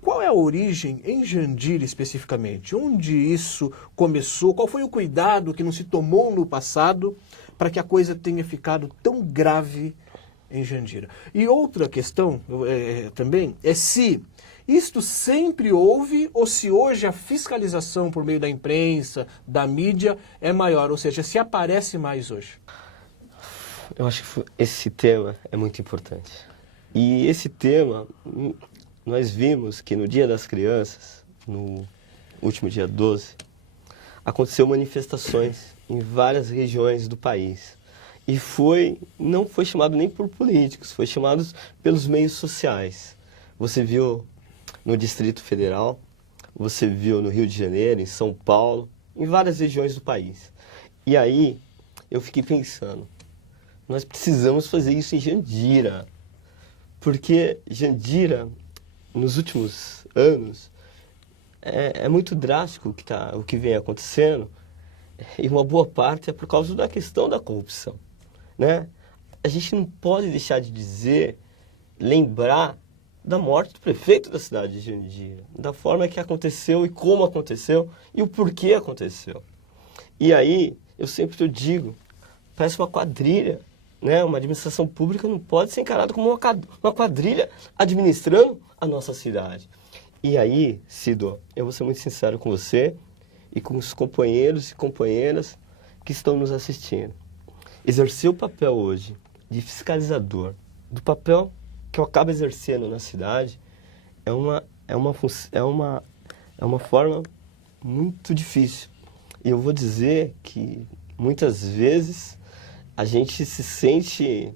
qual é a origem em Jandira especificamente? Onde isso começou? Qual foi o cuidado que não se tomou no passado para que a coisa tenha ficado tão grave em Jandira? E outra questão também é se isto sempre houve ou se hoje a fiscalização por meio da imprensa, da mídia, é maior, ou seja, se aparece mais hoje. Eu acho que esse tema é muito importante. E esse tema, nós vimos que no Dia das Crianças, no último dia 12, aconteceu manifestações em várias regiões do país. E não foi chamado nem por políticos, foi chamado pelos meios sociais. Você viu no Distrito Federal, você viu no Rio de Janeiro, em São Paulo, em várias regiões do país. E aí, eu fiquei pensando, nós precisamos fazer isso em Jandira. Porque Jandira, nos últimos anos, é muito drástico o que vem acontecendo, e uma boa parte é por causa da questão da corrupção, né? A gente não pode deixar de lembrar da morte do prefeito da cidade de Jandira, da forma que aconteceu e como aconteceu e o porquê aconteceu. E aí, eu sempre digo, parece uma quadrilha, né? Uma administração pública não pode ser encarada como uma quadrilha administrando a nossa cidade. E aí, Cido, eu vou ser muito sincero com você e com os companheiros e companheiras que estão nos assistindo. Exercer o papel hoje de fiscalizador, do papel que eu acabo exercendo na cidade, é uma forma muito difícil. E eu vou dizer que muitas vezes a gente se sente...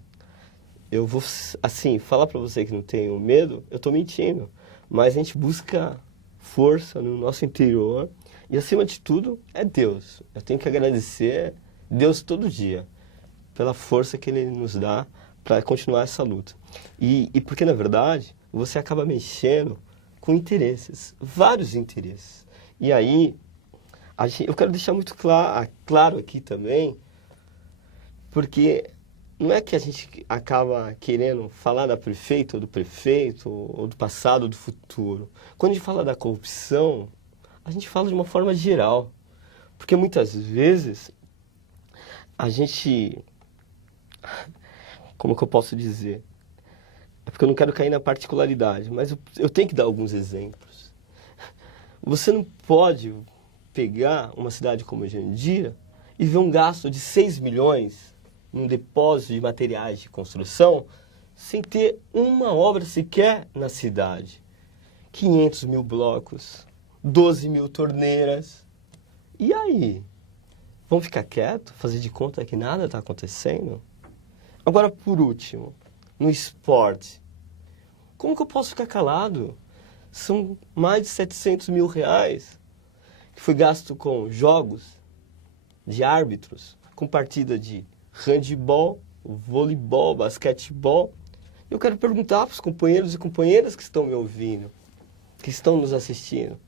Eu vou, assim, falar para você que não tenho medo, eu estou mentindo. Mas a gente busca força no nosso interior e, acima de tudo, é Deus. Eu tenho que agradecer Deus todo dia pela força que Ele nos dá para continuar essa luta. E porque, na verdade, você acaba mexendo com interesses, vários interesses. E aí, eu quero deixar muito claro aqui também, porque não é que a gente acaba querendo falar da prefeita ou do prefeito, ou do passado ou do futuro. Quando a gente fala da corrupção, a gente fala de uma forma geral. Porque muitas vezes a gente... Como que eu posso dizer? É porque eu não quero cair na particularidade, mas eu tenho que dar alguns exemplos. Você não pode pegar uma cidade como Jandira e ver um gasto de 6 milhões num depósito de materiais de construção sem ter uma obra sequer na cidade. 500 mil blocos, 12 mil torneiras. E aí? Vamos ficar quietos, fazer de conta que nada está acontecendo? Agora, por último, no esporte. Como que eu posso ficar calado? São mais de 700 mil reais que foi gasto com jogos de árbitros, com partida de handebol, voleibol, basquetebol. Eu quero perguntar para os companheiros e companheiras que estão me ouvindo, que estão nos assistindo.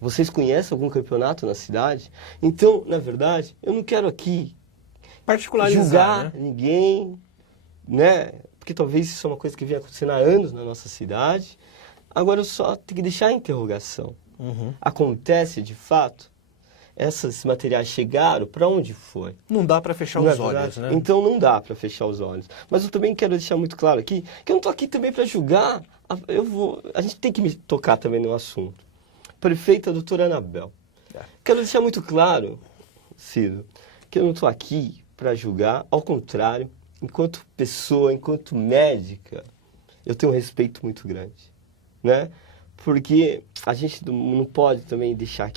Vocês conhecem algum campeonato na cidade? Então, na verdade, eu não quero aqui julgar ninguém, né? Porque talvez isso é uma coisa que vem acontecendo há anos na nossa cidade. Agora eu só tenho que deixar a interrogação. Acontece de fato? Esses materiais chegaram? Para onde foi? Não dá para fechar os olhos, né? Então não dá para fechar os olhos. Mas eu também quero deixar muito claro aqui que eu não estou aqui também para julgar. A gente tem que me tocar também no assunto. Prefeita doutora Anabel. Quero deixar muito claro, Ciro, que eu não estou aqui para julgar. Ao contrário, enquanto pessoa, enquanto médica, eu tenho um respeito muito grande, né? Porque a gente não pode também deixar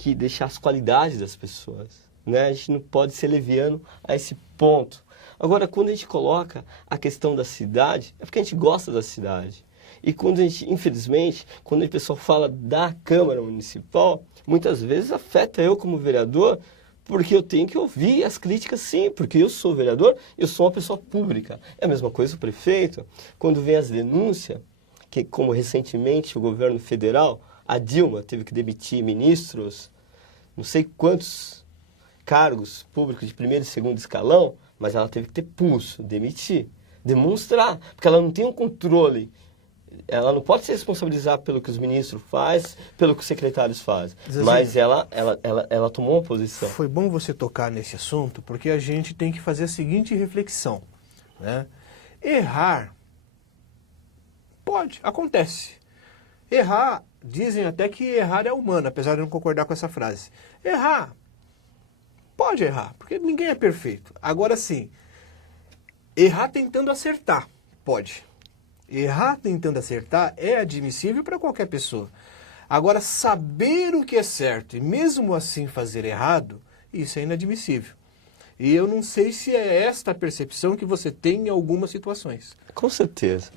as qualidades das pessoas, né? A gente não pode ser leviano a esse ponto. Agora, quando a gente coloca a questão da cidade, é porque a gente gosta da cidade. E quando a gente, infelizmente, quando o pessoal fala da Câmara Municipal, muitas vezes afeta eu como vereador, porque eu tenho que ouvir as críticas sim, porque eu sou vereador, eu sou uma pessoa pública. É a mesma coisa o prefeito, quando vem as denúncias, que como recentemente o governo federal, a Dilma teve que demitir ministros, não sei quantos cargos públicos de primeiro e segundo escalão, mas ela teve que ter pulso, demitir, demonstrar, porque ela não tem um controle, ela não pode se responsabilizar pelo que os ministros fazem, pelo que os secretários fazem, mas ela tomou uma posição. Foi bom você tocar nesse assunto, porque a gente tem que fazer a seguinte reflexão, né? Errar pode, acontece. Errar, dizem até que errar é humano, apesar de eu não concordar com essa frase. Errar, pode errar, porque ninguém é perfeito. Agora sim, errar tentando acertar, pode. Errar tentando acertar é admissível para qualquer pessoa. Agora, saber o que é certo e mesmo assim fazer errado, isso é inadmissível. E eu não sei se é esta a percepção que você tem em algumas situações. Com certeza.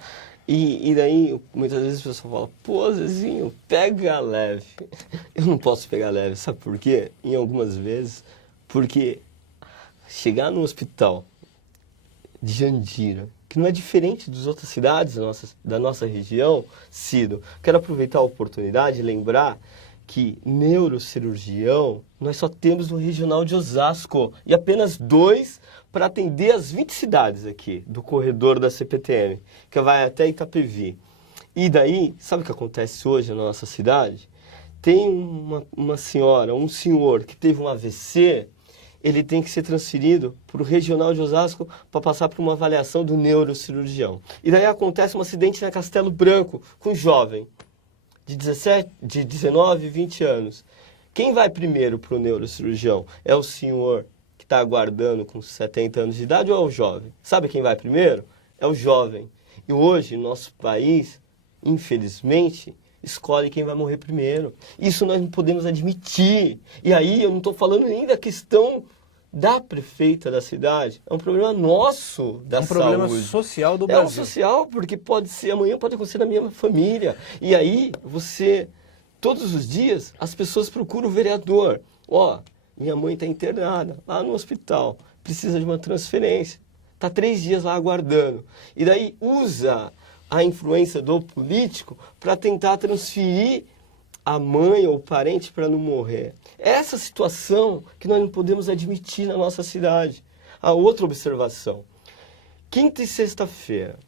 E daí, muitas vezes o pessoal fala, pô, Zezinho, pega leve. Eu não posso pegar leve, sabe por quê? Em algumas vezes, porque chegar no hospital de Jandira, que não é diferente das outras cidades da nossa região, Cido, quero aproveitar a oportunidade e lembrar que neurocirurgião nós só temos no regional de Osasco e apenas 2 para atender as 20 cidades aqui do corredor da CPTM, que vai até Itapevi. E daí, sabe o que acontece hoje na nossa cidade? Tem uma senhora, um senhor que teve um AVC, ele tem que ser transferido para o regional de Osasco para passar por uma avaliação do neurocirurgião. E daí acontece um acidente na Castelo Branco com um jovem de 19, 20 anos. Quem vai primeiro para o neurocirurgião? É o senhor que está aguardando com 70 anos de idade ou é o jovem? Sabe quem vai primeiro? É o jovem. E hoje, nosso país, infelizmente, escolhe quem vai morrer primeiro. Isso nós não podemos admitir. E aí eu não estou falando nem da questão da prefeita da cidade. É um problema nosso da saúde. É um problema social do Brasil. É um social, porque pode ser, amanhã pode acontecer na minha família. E aí todos os dias, as pessoas procuram o vereador. Ó, minha mãe está internada lá no hospital, precisa de uma transferência. Está 3 dias lá aguardando. E daí usa a influência do político para tentar transferir a mãe ou o parente para não morrer. Essa situação que nós não podemos admitir na nossa cidade. A outra observação. Quinta e sexta-feira,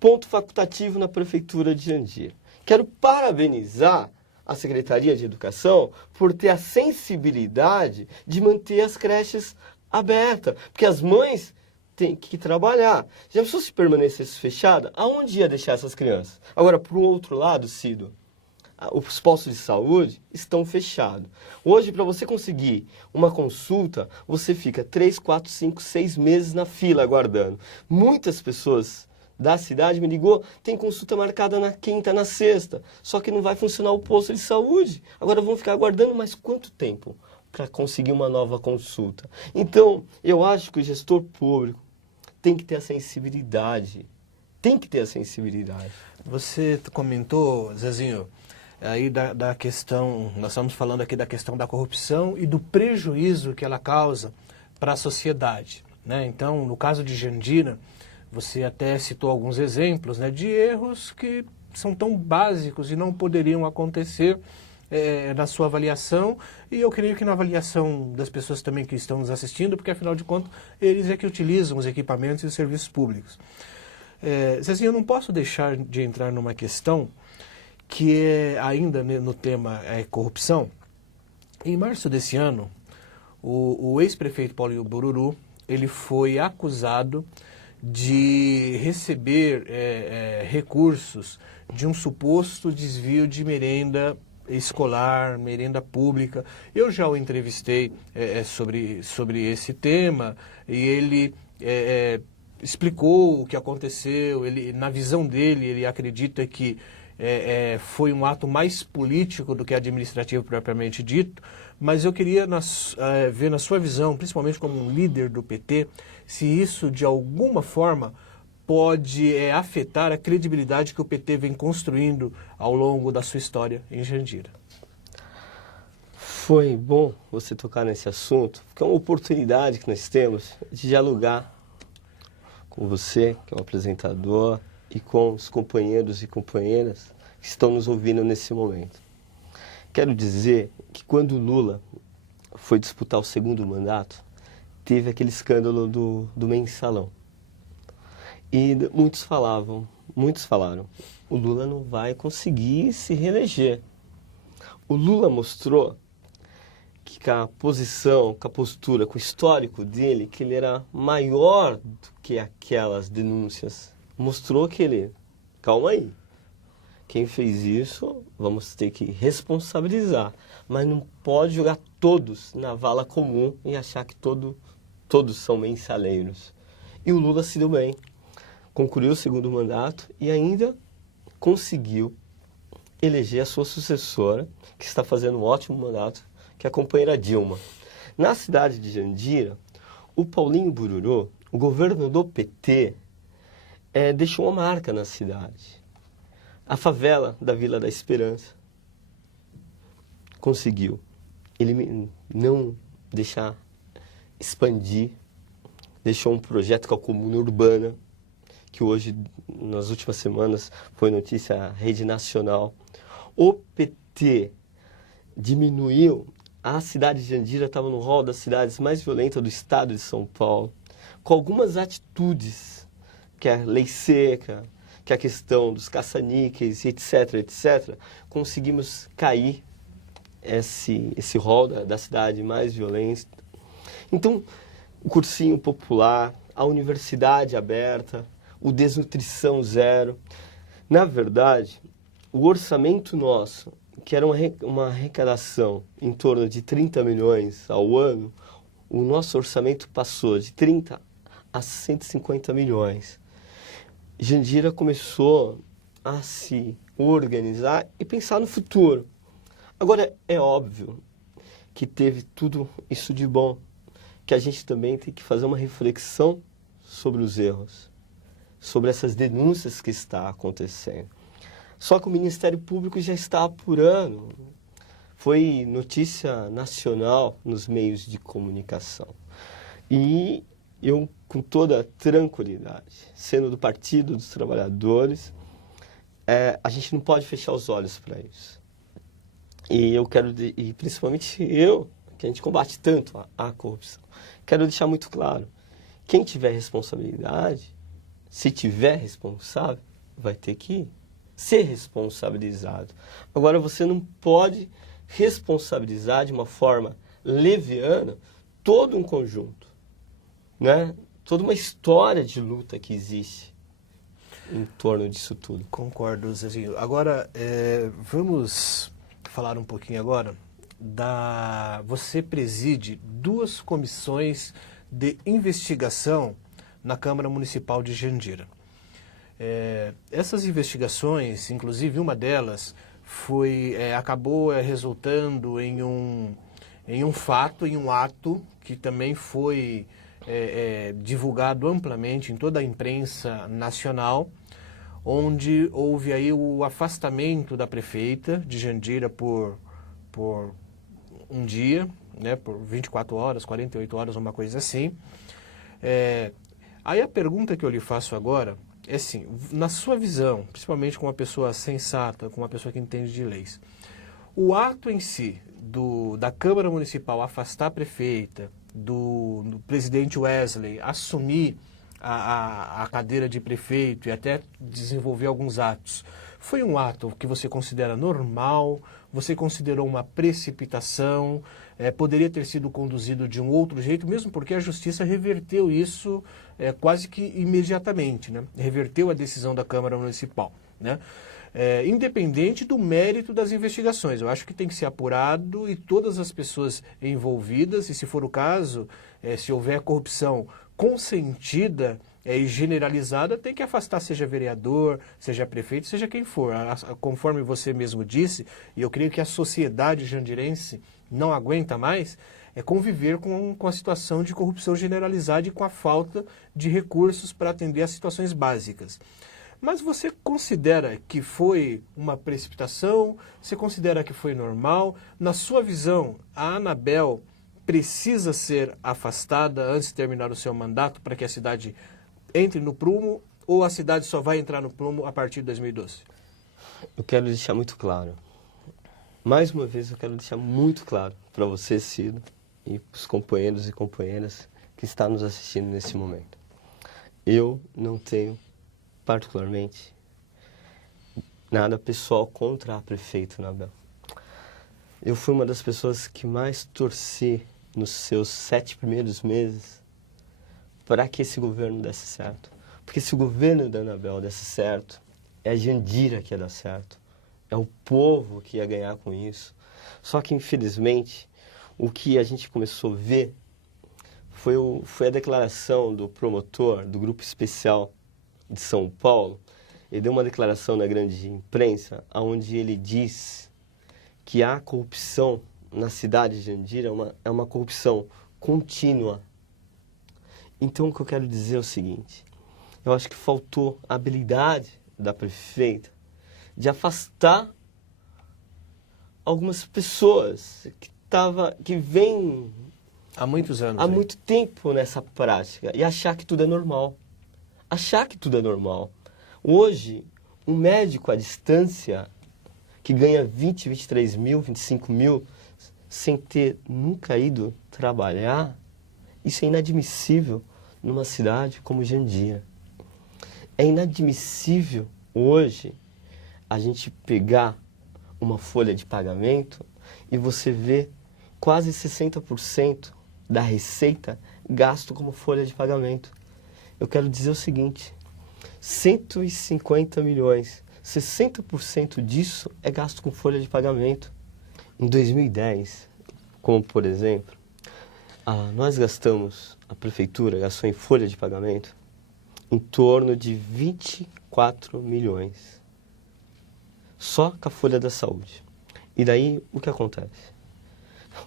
ponto facultativo na Prefeitura de Jandira. Quero parabenizar a Secretaria de Educação por ter a sensibilidade de manter as creches abertas, porque as mães têm que trabalhar. Já pensou se permanecesse fechada? Aonde ia deixar essas crianças? Agora, por um outro lado, Cido, os postos de saúde estão fechados. Hoje, para você conseguir uma consulta, você fica 3, 4, 5, 6 meses na fila aguardando. Muitas pessoas da cidade me ligou, tem consulta marcada na quinta, na sexta, só que não vai funcionar o posto de saúde. Agora vão ficar aguardando mais quanto tempo para conseguir uma nova consulta? Então, eu acho que o gestor público tem que ter a sensibilidade. Tem que ter a sensibilidade. Você comentou, Zezinho, aí da questão, nós estamos falando aqui da questão da corrupção e do prejuízo que ela causa para a sociedade, né? Então, no caso de Jandira, você até citou alguns exemplos, né, de erros que são tão básicos e não poderiam acontecer na sua avaliação, e eu creio que na avaliação das pessoas também que estão nos assistindo, porque afinal de contas eles é que utilizam os equipamentos e os serviços públicos. Zezinho, eu não posso deixar de entrar numa questão que é ainda no tema corrupção. Em março desse ano, o ex-prefeito Paulinho Bururu, ele foi acusado de receber recursos de um suposto desvio de merenda escolar, merenda pública. Eu já o entrevistei sobre esse tema e ele explicou o que aconteceu. Ele, na visão dele, ele acredita que foi um ato mais político do que administrativo propriamente dito, mas eu queria ver na sua visão, principalmente como um líder do PT, se isso de alguma forma pode afetar a credibilidade que o PT vem construindo ao longo da sua história em Jandira. Foi bom você tocar nesse assunto, porque é uma oportunidade que nós temos de dialogar com você, que é o apresentador, e com os companheiros e companheiras que estão nos ouvindo nesse momento. Quero dizer que quando o Lula foi disputar o segundo mandato, teve aquele escândalo do mensalão. E muitos falaram, o Lula não vai conseguir se reeleger. O Lula mostrou que com a posição, com a postura, com o histórico dele, que ele era maior do que aquelas denúncias. Mostrou que ele, calma aí, quem fez isso, vamos ter que responsabilizar, mas não pode jogar todos na vala comum e achar que todos são mensaleiros. E o Lula se deu bem, concluiu o segundo mandato e ainda conseguiu eleger a sua sucessora, que está fazendo um ótimo mandato, que é a companheira Dilma. Na cidade de Jandira, o Paulinho Bururu, o governo do PT, deixou uma marca na cidade. A favela da Vila da Esperança conseguiu não deixar expandir, deixou um projeto com a comuna urbana, que hoje, nas últimas semanas, foi notícia à rede nacional. O PT diminuiu, a cidade de Jandira estava no rol das cidades mais violentas do estado de São Paulo, com algumas atitudes, que é a lei seca, que é a questão dos caça-níqueis, etc., etc., conseguimos cair esse rol da cidade mais violenta. Então, o cursinho popular, a universidade aberta, o desnutrição zero. Na verdade, o orçamento nosso, que era uma arrecadação em torno de 30 milhões ao ano, o nosso orçamento passou de 30 a 150 milhões. Jandira começou a se organizar e pensar no futuro. Agora, é óbvio que teve tudo isso de bom, que a gente também tem que fazer uma reflexão sobre os erros, sobre essas denúncias que está acontecendo. Só que o Ministério Público já está apurando. Foi notícia nacional nos meios de comunicação. E eu, com toda tranquilidade, sendo do Partido dos Trabalhadores, a gente não pode fechar os olhos para isso. E eu quero, e principalmente eu, que a gente combate tanto a corrupção, quero deixar muito claro, quem tiver responsabilidade, se tiver responsável, vai ter que ser responsabilizado. Agora, você não pode responsabilizar de uma forma leviana todo um conjunto, né? Toda uma história de luta que existe em torno disso tudo. Concordo, Zezinho. Agora, vamos falar um pouquinho agora Você preside 2 comissões de investigação na Câmara Municipal de Jandira. Essas investigações, inclusive uma delas, acabou resultando em um fato, em um ato que também foi divulgado amplamente em toda a imprensa nacional, onde houve aí o afastamento da prefeita de Jandira por um dia, né, por 24 horas, 48 horas, uma coisa assim. Aí a pergunta que eu lhe faço agora é assim, na sua visão, principalmente com uma pessoa sensata, com uma pessoa que entende de leis, o ato em si da Câmara Municipal afastar a prefeita, do presidente Wesley assumir a cadeira de prefeito e até desenvolver alguns atos, foi um ato que você considera normal? Você considerou uma precipitação? Poderia ter sido conduzido de um outro jeito, mesmo porque a Justiça reverteu isso quase que imediatamente, né? Reverteu a decisão da Câmara Municipal, né? Independente do mérito das investigações. Eu acho que tem que ser apurado e todas as pessoas envolvidas, e se for o caso, se houver corrupção consentida e generalizada, tem que afastar, seja vereador, seja prefeito, seja quem for. Conforme você mesmo disse, e eu creio que a sociedade jandirense não aguenta mais, conviver com a situação de corrupção generalizada e com a falta de recursos para atender às situações básicas. Mas você considera que foi uma precipitação? Você considera que foi normal? Na sua visão, a Anabel precisa ser afastada antes de terminar o seu mandato para que a cidade entre no prumo, ou a cidade só vai entrar no prumo a partir de 2012? Eu quero deixar muito claro. Mais uma vez, eu quero deixar muito claro para você, Cido, e para os companheiros e companheiras que estão nos assistindo nesse momento. Eu não tenho, particularmente, nada pessoal contra a prefeita Anabel. Eu fui uma das pessoas que mais torci nos seus 7 primeiros meses para que esse governo desse certo. Porque se o governo da Anabel desse certo, é a Jandira que ia dar certo. É o povo que ia ganhar com isso. Só que, infelizmente, o que a gente começou a ver foi a declaração do promotor do Grupo Especial de São Paulo. Ele deu uma declaração na grande imprensa, onde ele diz que a corrupção na cidade de Jandira é uma corrupção contínua. Então, o que eu quero dizer é o seguinte, eu acho que faltou a habilidade da prefeita de afastar algumas pessoas que vêm Há muitos anos. há aí. muito tempo nessa prática e achar que tudo é normal. Achar que tudo é normal. Hoje, um médico à distância que ganha 20, 23 mil, 25 mil, sem ter nunca ido trabalhar, isso é inadmissível numa cidade como Jandira. É inadmissível hoje a gente pegar uma folha de pagamento e você ver quase 60% da receita gasto como folha de pagamento. Eu quero dizer o seguinte, 150 milhões, 60% disso é gasto com folha de pagamento. Em 2010, como por exemplo, a prefeitura gastou em folha de pagamento em torno de 24 milhões. Só com a folha da saúde. E daí, o que acontece?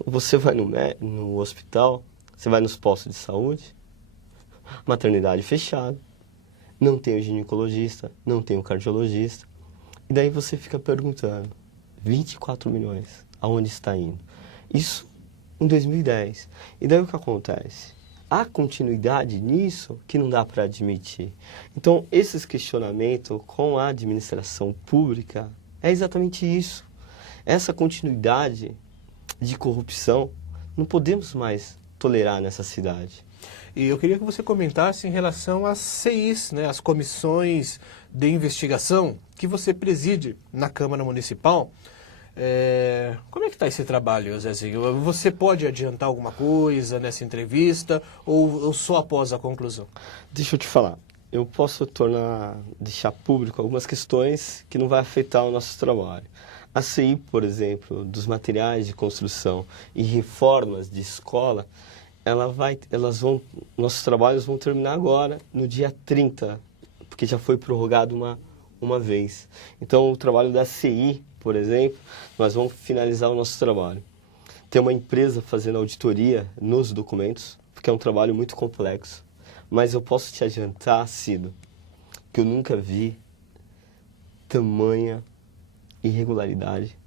Você vai no hospital, você vai nos postos de saúde, maternidade fechada, não tem o ginecologista, não tem o cardiologista. E daí você fica perguntando, 24 milhões, aonde está indo? Isso em 2010. E daí o que acontece? Há continuidade nisso que não dá para admitir. Então, esses questionamentos com a administração pública é exatamente isso. Essa continuidade de corrupção não podemos mais tolerar nessa cidade. E eu queria que você comentasse em relação às CIs, né, as comissões de investigação que você preside na Câmara Municipal. Como é que está esse trabalho, Zezinho? Você pode adiantar alguma coisa nessa entrevista ou só após a conclusão? Deixa eu te falar. Eu posso deixar público algumas questões que não vai afetar o nosso trabalho. A CI, por exemplo, dos materiais de construção e reformas de escola, nossos trabalhos vão terminar agora, no dia 30, porque já foi prorrogado uma vez. Então, o trabalho da CI, por exemplo, nós vamos finalizar o nosso trabalho. Tem uma empresa fazendo auditoria nos documentos, porque é um trabalho muito complexo. Mas eu posso te adiantar, Cido, que eu nunca vi tamanha irregularidade,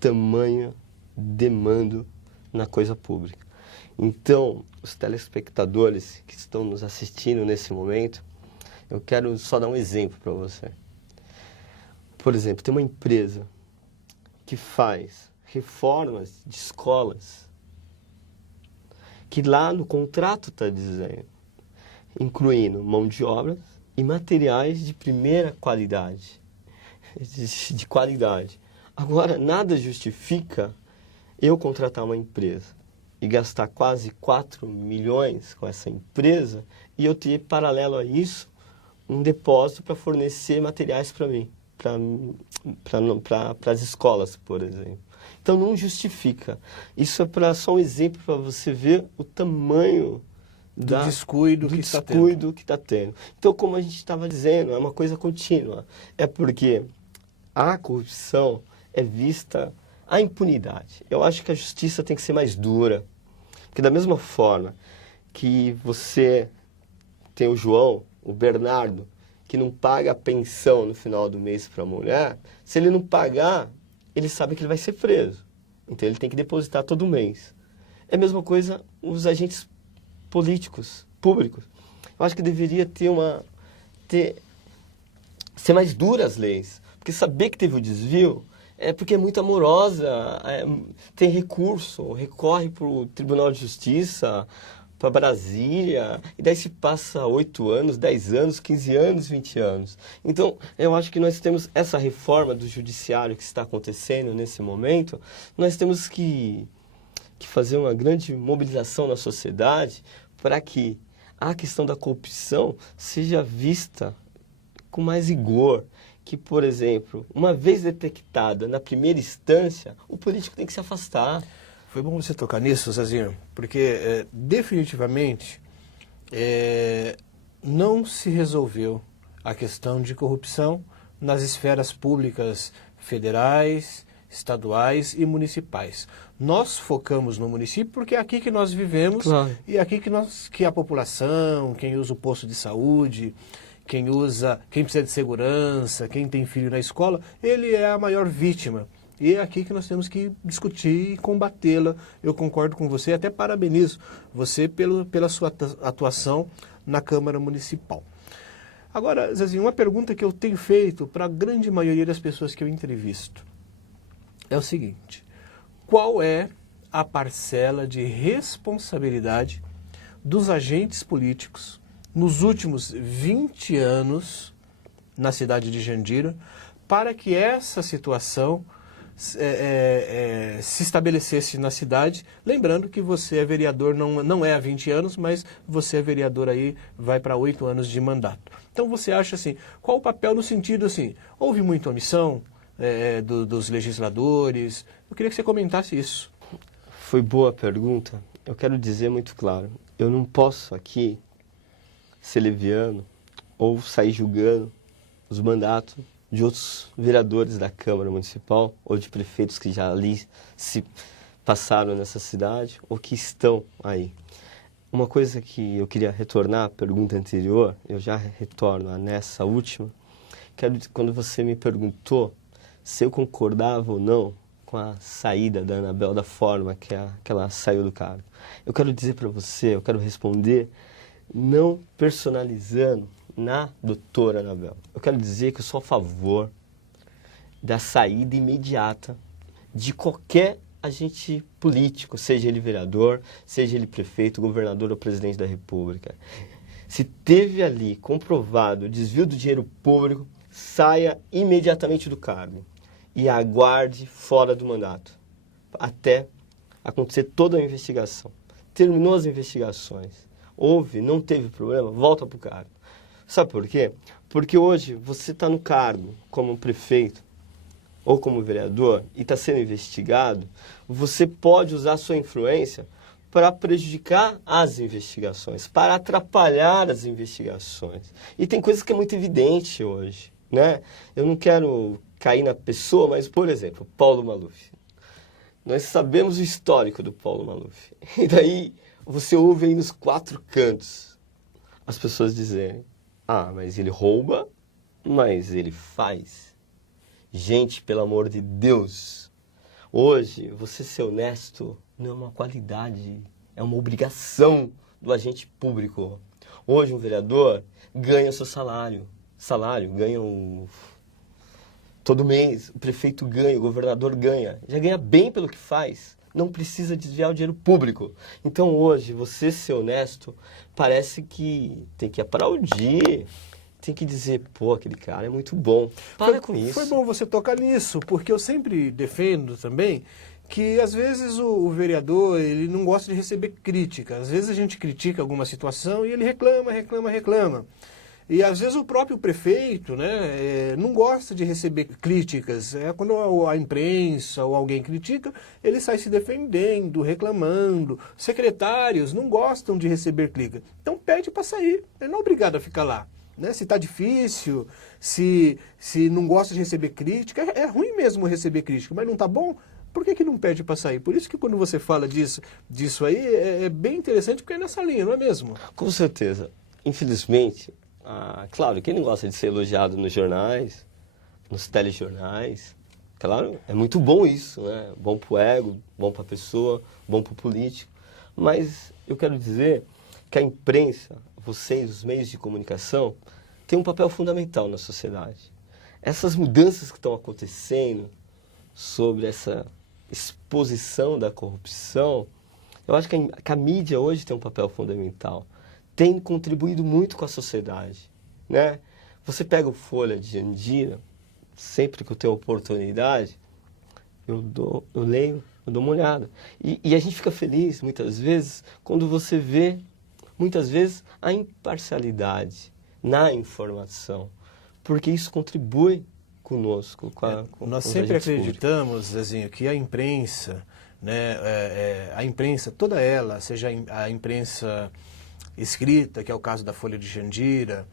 tamanha demanda na coisa pública. Então, os telespectadores que estão nos assistindo nesse momento, eu quero só dar um exemplo para você. Por exemplo, tem uma empresa que faz reformas de escolas que lá no contrato está dizendo, incluindo mão de obra e materiais de primeira qualidade. De qualidade. Agora, nada justifica eu contratar uma empresa e gastar quase 4 milhões com essa empresa e eu ter, paralelo a isso, um depósito para fornecer materiais para mim, para as escolas, por exemplo. Então, não justifica. Isso é só um exemplo para você ver o tamanho do descuido que está tendo. Então, como a gente estava dizendo, é uma coisa contínua. É porque a corrupção é vista a impunidade. Eu acho que a justiça tem que ser mais dura. Porque da mesma forma que você tem o João, o Bernardo, que não paga a pensão no final do mês para a mulher, se ele não pagar, ele sabe que ele vai ser preso. Então ele tem que depositar todo mês. É a mesma coisa os agentes políticos, públicos. Eu acho que deveria ser mais duras as leis. Porque saber que teve o desvio é porque é muito amorosa, tem recurso, recorre para o Tribunal de Justiça, para Brasília, e daí se passa 8 anos, 10 anos, 15 anos, 20 anos. Então, eu acho que nós temos essa reforma do judiciário que está acontecendo nesse momento, nós temos que fazer uma grande mobilização na sociedade para que a questão da corrupção seja vista com mais rigor. Que, por exemplo, uma vez detectada na primeira instância, o político tem que se afastar. Foi bom você tocar nisso, Zezinho, porque definitivamente não se resolveu a questão de corrupção nas esferas públicas federais, estaduais e municipais. Nós focamos no município porque é aqui que nós vivemos, claro. E é aqui que a população, quem usa o posto de saúde, quem usa, quem precisa de segurança, quem tem filho na escola, ele é a maior vítima. E é aqui que nós temos que discutir e combatê-la. Eu concordo com você, até parabenizo você pela sua atuação na Câmara Municipal. Agora, Zezinho, uma pergunta que eu tenho feito para a grande maioria das pessoas que eu entrevisto é o seguinte: qual é a parcela de responsabilidade dos agentes políticos nos últimos 20 anos na cidade de Jandira para que essa situação se estabelecesse na cidade? Lembrando que você é vereador, não é há 20 anos, mas você é vereador aí, vai para 8 anos de mandato. Então você acha assim, qual o papel no sentido assim, houve muita omissão dos legisladores? Eu queria que você comentasse isso. Foi boa a pergunta. Eu quero dizer muito claro, eu não posso aqui ser leviano ou sair julgando os mandatos de outros vereadores da Câmara Municipal ou de prefeitos que já ali se passaram nessa cidade ou que estão aí. Uma coisa que eu queria retornar à pergunta anterior, eu já retorno nessa última, quando você me perguntou se eu concordava ou não com a saída da Anabel da forma que ela saiu do cargo. Eu quero dizer para você, eu quero responder não personalizando na doutora Anabel. Eu quero dizer que eu sou a favor da saída imediata de qualquer agente político, seja ele vereador, seja ele prefeito, governador ou presidente da República. Se teve ali comprovado o desvio do dinheiro público, saia imediatamente do cargo e aguarde fora do mandato, até acontecer toda a investigação. Terminou as investigações, não teve problema, volta para o cargo. Sabe por quê? Porque hoje você está no cargo como prefeito ou como vereador e está sendo investigado, você pode usar a sua influência para prejudicar as investigações, para atrapalhar as investigações. E tem coisas que é muito evidente hoje, né? Eu não quero cair na pessoa, mas, por exemplo, Paulo Maluf. Nós sabemos o histórico do Paulo Maluf. E daí você ouve aí nos 4 cantos as pessoas dizerem: ah, mas ele rouba, mas ele faz. Gente, pelo amor de Deus, hoje você ser honesto não é uma qualidade, é uma obrigação do agente público. Hoje um vereador ganha seu salário, ganha todo mês, o prefeito ganha, o governador ganha, já ganha bem pelo que faz, não precisa desviar o dinheiro público. Então hoje, você ser honesto, parece que tem que aplaudir, tem que dizer, pô, aquele cara é muito bom. Para com isso. Foi bom você tocar nisso, porque eu sempre defendo também que às vezes o vereador ele não gosta de receber crítica. Às vezes a gente critica alguma situação e ele reclama. E às vezes o próprio prefeito, né, não gosta de receber críticas. Quando a imprensa ou alguém critica, ele sai se defendendo, reclamando. Secretários não gostam de receber crítica. Então pede para sair, ele não é obrigado a ficar lá. Né? Se está difícil, se não gosta de receber crítica, é ruim mesmo receber crítica, mas não está bom, por que não pede para sair? Por isso que quando você fala disso aí, é bem interessante, porque é nessa linha, não é mesmo? Com certeza. Infelizmente, claro, quem não gosta de ser elogiado nos jornais, nos telejornais, claro, é muito bom isso, né? Bom para o ego, bom para a pessoa, bom para o político. Mas eu quero dizer que a imprensa, vocês, os meios de comunicação, têm um papel fundamental na sociedade. Essas mudanças que estão acontecendo sobre essa exposição da corrupção, eu acho que a mídia hoje tem um papel fundamental. Tem contribuído muito com a sociedade, né? Você pega o Folha de Jandira, sempre que eu tenho oportunidade, eu leio, eu dou uma olhada. E a gente fica feliz, muitas vezes, quando você vê, muitas vezes, a imparcialidade na informação, porque isso contribui conosco. Nós sempre acreditamos, Zezinho, que a imprensa, né, a imprensa, toda ela, seja a imprensa escrita, que é o caso da Folha de Jandira,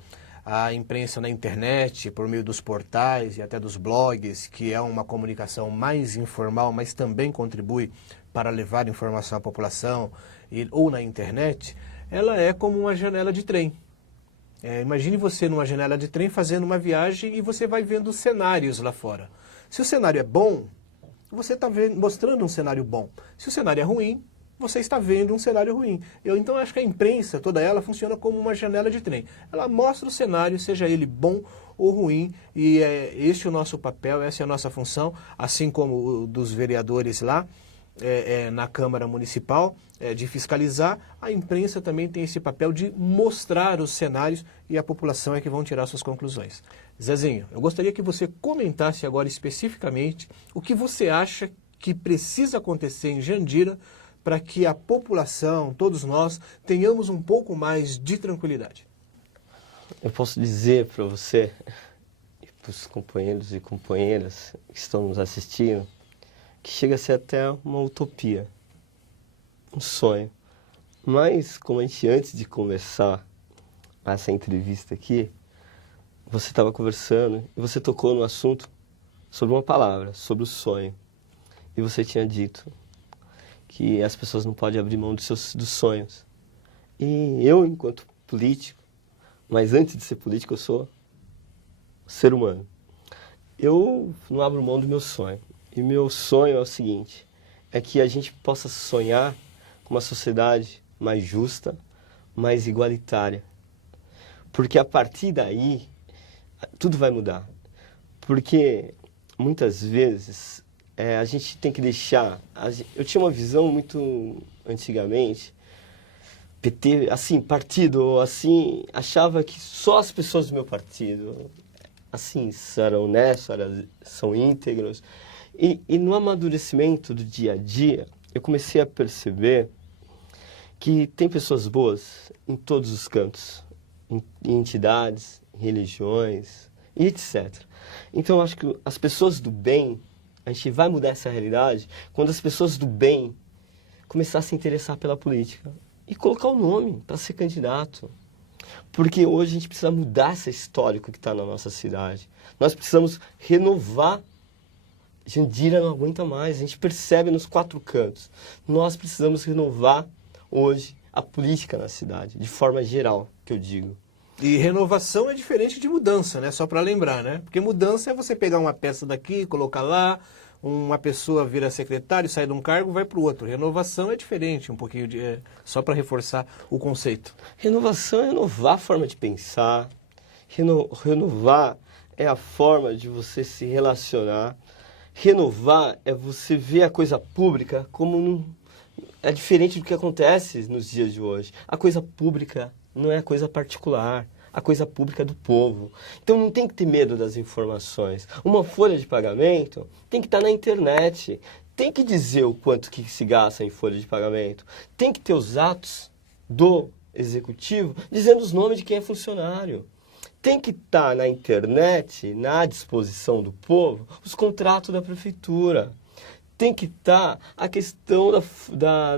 a imprensa na internet, por meio dos portais e até dos blogs, que é uma comunicação mais informal, mas também contribui para levar informação à população, ou na internet, ela é como uma janela de trem. Imagine você numa janela de trem fazendo uma viagem e você vai vendo cenários lá fora. Se o cenário é bom, você está mostrando um cenário bom. Se o cenário é ruim, você está vendo um cenário ruim. Eu então acho que a imprensa, toda ela, funciona como uma janela de trem. Ela mostra o cenário, seja ele bom ou ruim, e este é o nosso papel, essa é a nossa função, assim como o dos vereadores lá na Câmara Municipal, de fiscalizar. A imprensa também tem esse papel de mostrar os cenários e a população é que vão tirar suas conclusões. Zezinho, eu gostaria que você comentasse agora especificamente o que você acha que precisa acontecer em Jandira para que a população, todos nós, tenhamos um pouco mais de tranquilidade. Eu posso dizer para você e para os companheiros e companheiras que estão nos assistindo que chega a ser até uma utopia, um sonho. Mas, como a gente, antes de começar essa entrevista aqui, você estava conversando e você tocou no assunto sobre uma palavra, sobre o sonho. E você tinha dito que as pessoas não podem abrir mão dos sonhos. E eu, enquanto político, mas antes de ser político, eu sou ser humano. Eu não abro mão do meu sonho. E meu sonho é o seguinte, é que a gente possa sonhar com uma sociedade mais justa, mais igualitária. Porque a partir daí, tudo vai mudar. Porque muitas vezes a gente tem que deixar... Eu tinha uma visão muito antigamente, PT, assim, partido, assim, achava que só as pessoas do meu partido, assim, eram honestas, são íntegros. E no amadurecimento do dia a dia, eu comecei a perceber que tem pessoas boas em todos os cantos, em entidades, em religiões, e etc. Então, eu acho que as pessoas do bem, a gente vai mudar essa realidade quando as pessoas do bem começar a se interessar pela política e colocar o nome para ser candidato. Porque hoje a gente precisa mudar esse histórico que está na nossa cidade. Nós precisamos renovar. Jandira não aguenta mais, a gente percebe nos 4 cantos. Nós precisamos renovar hoje a política na cidade, de forma geral, que eu digo. E renovação é diferente de mudança, né? Só para lembrar, né? Porque mudança é você pegar uma peça daqui, colocar lá, uma pessoa vira secretário, sai de um cargo, vai para o outro. Renovação é diferente, um pouquinho só para reforçar o conceito. Renovação é renovar a forma de pensar, renovar é a forma de você se relacionar, renovar é você ver a coisa pública como é diferente do que acontece nos dias de hoje. A coisa pública não é a coisa particular. A coisa pública é do povo. Então não tem que ter medo das informações. Uma folha de pagamento tem que estar na internet. Tem que dizer o quanto que se gasta em folha de pagamento. Tem que ter os atos do executivo dizendo os nomes de quem é funcionário. Tem que estar na internet, na disposição do povo, os contratos da prefeitura. Tem que estar a questão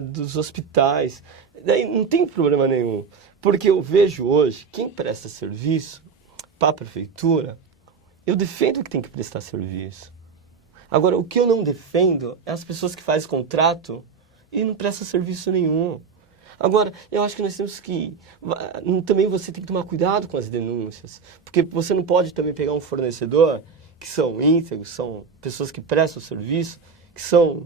dos hospitais. Daí não tem problema nenhum. Porque eu vejo hoje, quem presta serviço para a prefeitura, eu defendo que tem que prestar serviço. Agora, o que eu não defendo é as pessoas que fazem contrato e não prestam serviço nenhum. Agora, eu acho que nós temos que... Também você tem que tomar cuidado com as denúncias. Porque você não pode também pegar um fornecedor que são íntegros, são pessoas que prestam serviço, que são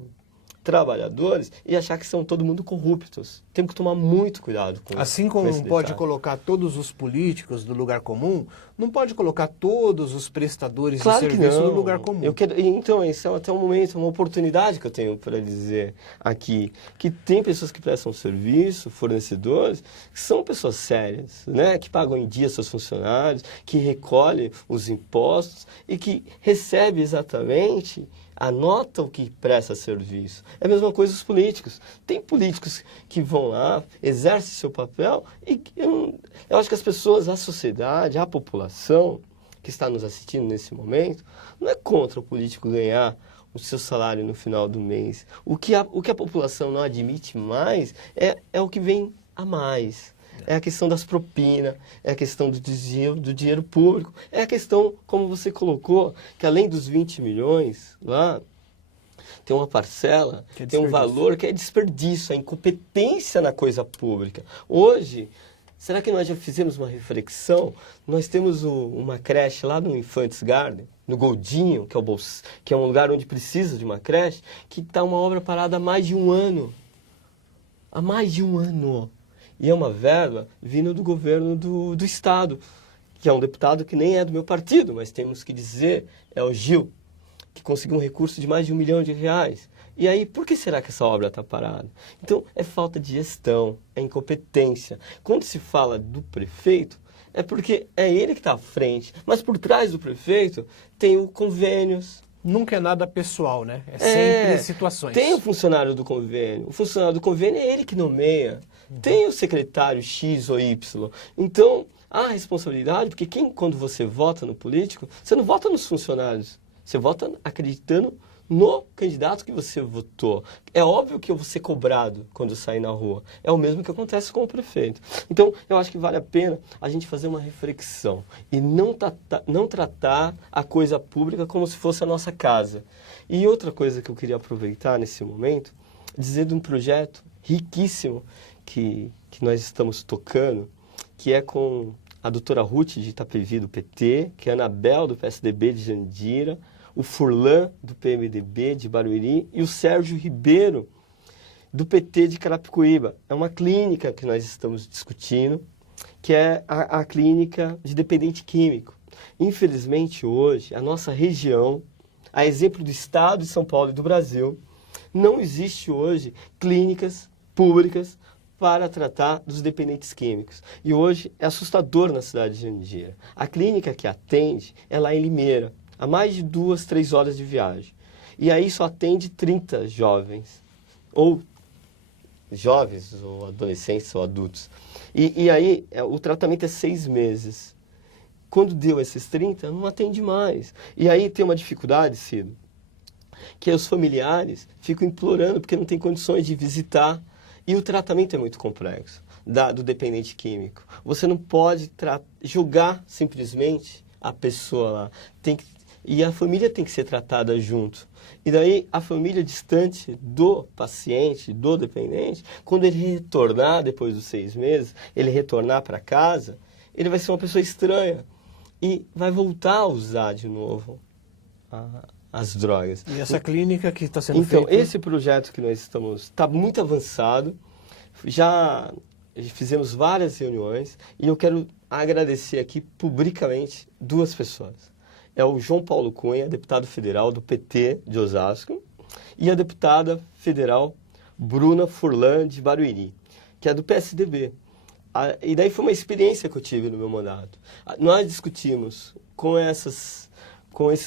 trabalhadores, e achar que são todo mundo corruptos. Temos que tomar muito cuidado com isso. Assim como não pode colocar todos os políticos do lugar comum, não pode colocar todos os prestadores de serviço no lugar comum. Então, esse é até um momento, uma oportunidade que eu tenho para dizer aqui, que tem pessoas que prestam serviço, fornecedores, que são pessoas sérias, né? Que pagam em dia seus funcionários, que recolhem os impostos e que recebem exatamente anota o que presta serviço. É a mesma coisa os políticos. Tem políticos que vão lá, exercem seu papel e eu acho que as pessoas, a sociedade, a população que está nos assistindo nesse momento, não é contra o político ganhar o seu salário no final do mês. O que a população não admite mais é o que vem a mais. É a questão das propinas, é a questão do dinheiro público, é a questão, como você colocou, que além dos 20 milhões lá, tem uma parcela, tem um valor que é desperdício, a incompetência na coisa pública. Hoje, Será que nós já fizemos uma reflexão? Nós temos uma creche lá no Infantes Garden, no Goldinho, que é um lugar onde precisa de uma creche, que está uma obra parada há mais de um ano. Há mais de um ano. E é uma verba vindo do governo do Estado, que é um deputado que nem é do meu partido, mas temos que dizer, é o Gil, que conseguiu um recurso de mais de R$1 milhão. E aí, por que será que essa obra está parada? Então, é falta de gestão, é incompetência. Quando se fala do prefeito, é porque é ele que está à frente. Mas por trás do prefeito tem o convênios. Nunca é nada pessoal, né? É sempre situações. Tem o funcionário do convênio. O funcionário do convênio é ele que nomeia. Tem o secretário X ou Y. Então, há responsabilidade, porque quando você vota no político, você não vota nos funcionários. Você vota acreditando no candidato que você votou. É óbvio que eu vou ser cobrado quando eu sair na rua. É o mesmo que acontece com o prefeito. Então, eu acho que vale a pena a gente fazer uma reflexão e não tratar a coisa pública como se fosse a nossa casa. E outra coisa que eu queria aproveitar nesse momento, dizer de um projeto riquíssimo que nós estamos tocando, que é com a doutora Ruth de Itapevi, do PT, que é a Anabel, do PSDB de Jandira, o Furlan, do PMDB de Barueri, e o Sérgio Ribeiro, do PT de Carapicuíba. É uma clínica que nós estamos discutindo, que é a clínica de dependente químico. Infelizmente, hoje, a nossa região, a exemplo do estado de São Paulo e do Brasil, não existe hoje clínicas públicas para tratar dos dependentes químicos. E hoje é assustador na cidade de Jandira. A clínica que atende é lá em Limeira, a mais de 2, 3 horas de viagem. E aí só atende 30 jovens, ou adolescentes, ou adultos. E aí o tratamento é 6 meses. Quando deu esses 30, não atende mais. E aí tem uma dificuldade, Cido, que os familiares ficam implorando porque não tem condições de visitar. E o tratamento é muito complexo do dependente químico. Você não pode julgar simplesmente a pessoa lá. E a família tem que ser tratada junto. E daí a família distante do paciente, do dependente, quando ele retornar depois dos 6 meses, ele retornar para casa, ele vai ser uma pessoa estranha e vai voltar a usar de novo as drogas. E essa clínica que está sendo feita... Então, esse projeto que nós estamos... está muito avançado. Já fizemos várias reuniões e eu quero agradecer aqui publicamente 2 pessoas. É o João Paulo Cunha, deputado federal do PT de Osasco, e a deputada federal Bruna Furlan de Barueri, que é do PSDB. E daí foi uma experiência que eu tive no meu mandato. Nós discutimos com esses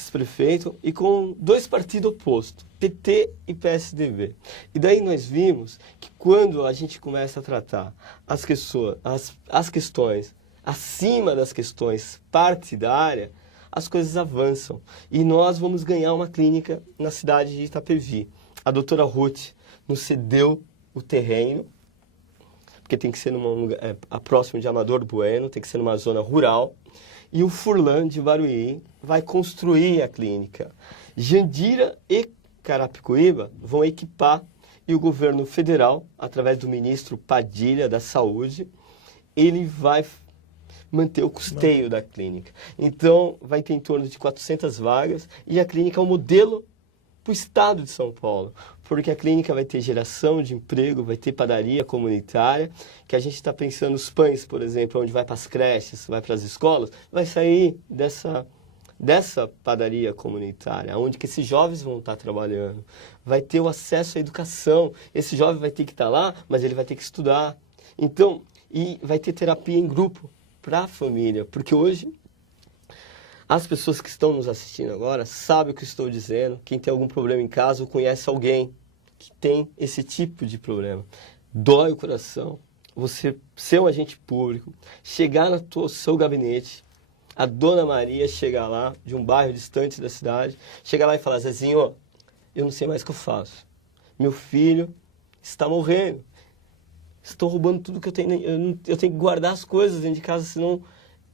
prefeitos e com 2 partidos opostos, PT e PSDB. E daí nós vimos que quando a gente começa a tratar as questões acima das questões partidárias, as coisas avançam. E nós vamos ganhar uma clínica na cidade de Itapevi. A doutora Ruth nos cedeu o terreno, porque tem que ser num lugar próximo de Amador Bueno, tem que ser numa zona rural. E o Furlan de Barueri vai construir a clínica. Jandira e Carapicuíba vão equipar e o governo federal, através do ministro Padilha da Saúde, ele vai manter o custeio da clínica. Então, vai ter em torno de 400 vagas e a clínica é um modelo para o estado de São Paulo, porque a clínica vai ter geração de emprego, vai ter padaria comunitária, que a gente está pensando os pães, por exemplo, onde vai para as creches, vai para as escolas, vai sair dessa padaria comunitária, onde que esses jovens vão estar trabalhando. Vai ter o acesso à educação, esse jovem vai ter que estar lá, mas ele vai ter que estudar. Então, e vai ter terapia em grupo para a família, porque hoje as pessoas que estão nos assistindo agora sabem o que estou dizendo. Quem tem algum problema em casa ou conhece alguém que tem esse tipo de problema. Dói o coração você ser um agente público, chegar no seu gabinete, a Dona Maria chegar lá, de um bairro distante da cidade, chegar lá e falar: Zezinho, eu não sei mais o que eu faço. Meu filho está morrendo. Estão roubando tudo que eu tenho. Eu tenho que guardar as coisas dentro de casa, senão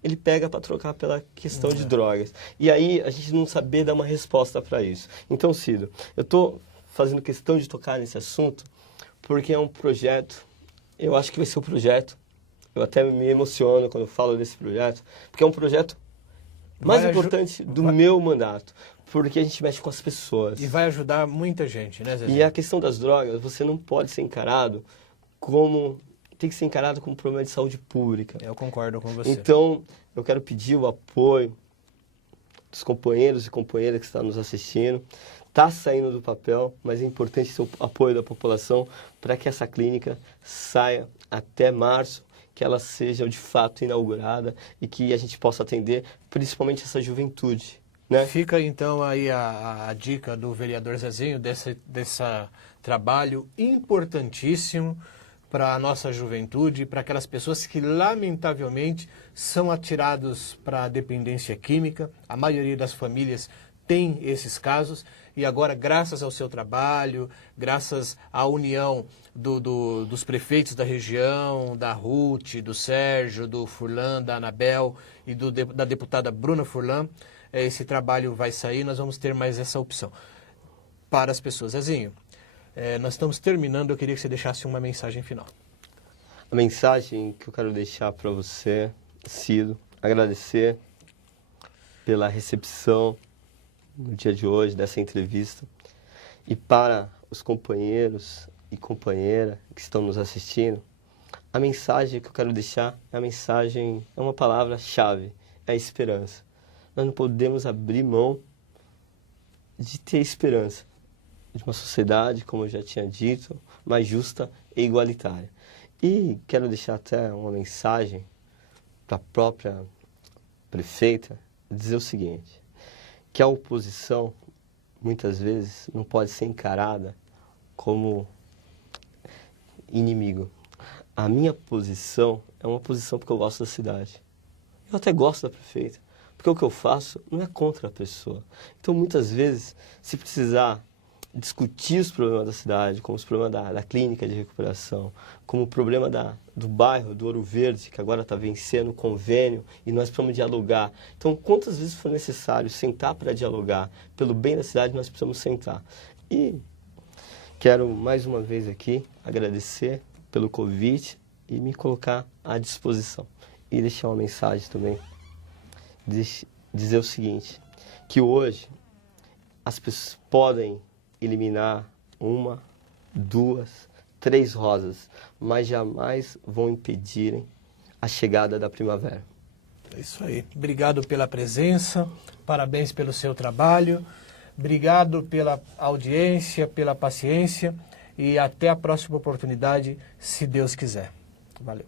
ele pega para trocar pela questão de drogas. E aí a gente não saber dar uma resposta para isso. Então, Cido, eu estou fazendo questão de tocar nesse assunto porque é um projeto, eu acho que vai ser o projeto eu até me emociono quando eu falo desse projeto, porque é um projeto mais importante do meu mandato, porque a gente mexe com as pessoas. E vai ajudar muita gente, né, Zezé? E a questão das drogas, você não pode ser encarado como... tem que ser encarado como um problema de saúde pública. Eu concordo com você. Então, eu quero pedir o apoio dos companheiros e companheiras que estão nos assistindo. Está saindo do papel, mas é importante ter o apoio da população para que essa clínica saia até março, que ela seja de fato inaugurada e que a gente possa atender principalmente essa juventude, né? Fica então aí a dica do vereador Zezinho desse trabalho importantíssimo para a nossa juventude, para aquelas pessoas que lamentavelmente são atirados para a dependência química. A maioria das famílias tem esses casos e agora, graças ao seu trabalho, graças à união dos prefeitos da região, da Ruth, do Sérgio, do Furlan, da Anabel e da deputada Bruna Furlan, esse trabalho vai sair, nós vamos ter mais essa opção para as pessoas. Zezinho, nós estamos terminando, eu queria que você deixasse uma mensagem final. A mensagem que eu quero deixar para você, Cido, agradecer pela recepção no dia de hoje dessa entrevista e para os companheiros e companheiras que estão nos assistindo, a mensagem que eu quero deixar é uma palavra-chave, é a esperança. Nós não podemos abrir mão de ter esperança de uma sociedade, como eu já tinha dito, mais justa e igualitária. E quero deixar até uma mensagem para a própria prefeita, dizer o seguinte, que a oposição, muitas vezes, não pode ser encarada como inimigo. A minha posição é uma posição porque eu gosto da cidade. Eu até gosto da prefeita, porque o que eu faço não é contra a pessoa. Então, muitas vezes, se precisar discutir os problemas da cidade, como os problemas da clínica de recuperação, como o problema do bairro, do Ouro Verde, que agora está vencendo o convênio e nós precisamos dialogar. Então, quantas vezes for necessário sentar para dialogar pelo bem da cidade, nós precisamos sentar. E quero mais uma vez aqui agradecer pelo convite e me colocar à disposição. E deixar uma mensagem também, dizer o seguinte, que hoje as pessoas podem eliminar 1, 2, 3 rosas, mas jamais vão impedirem a chegada da primavera. É isso aí. Obrigado pela presença, parabéns pelo seu trabalho, obrigado pela audiência, pela paciência e até a próxima oportunidade, se Deus quiser. Valeu.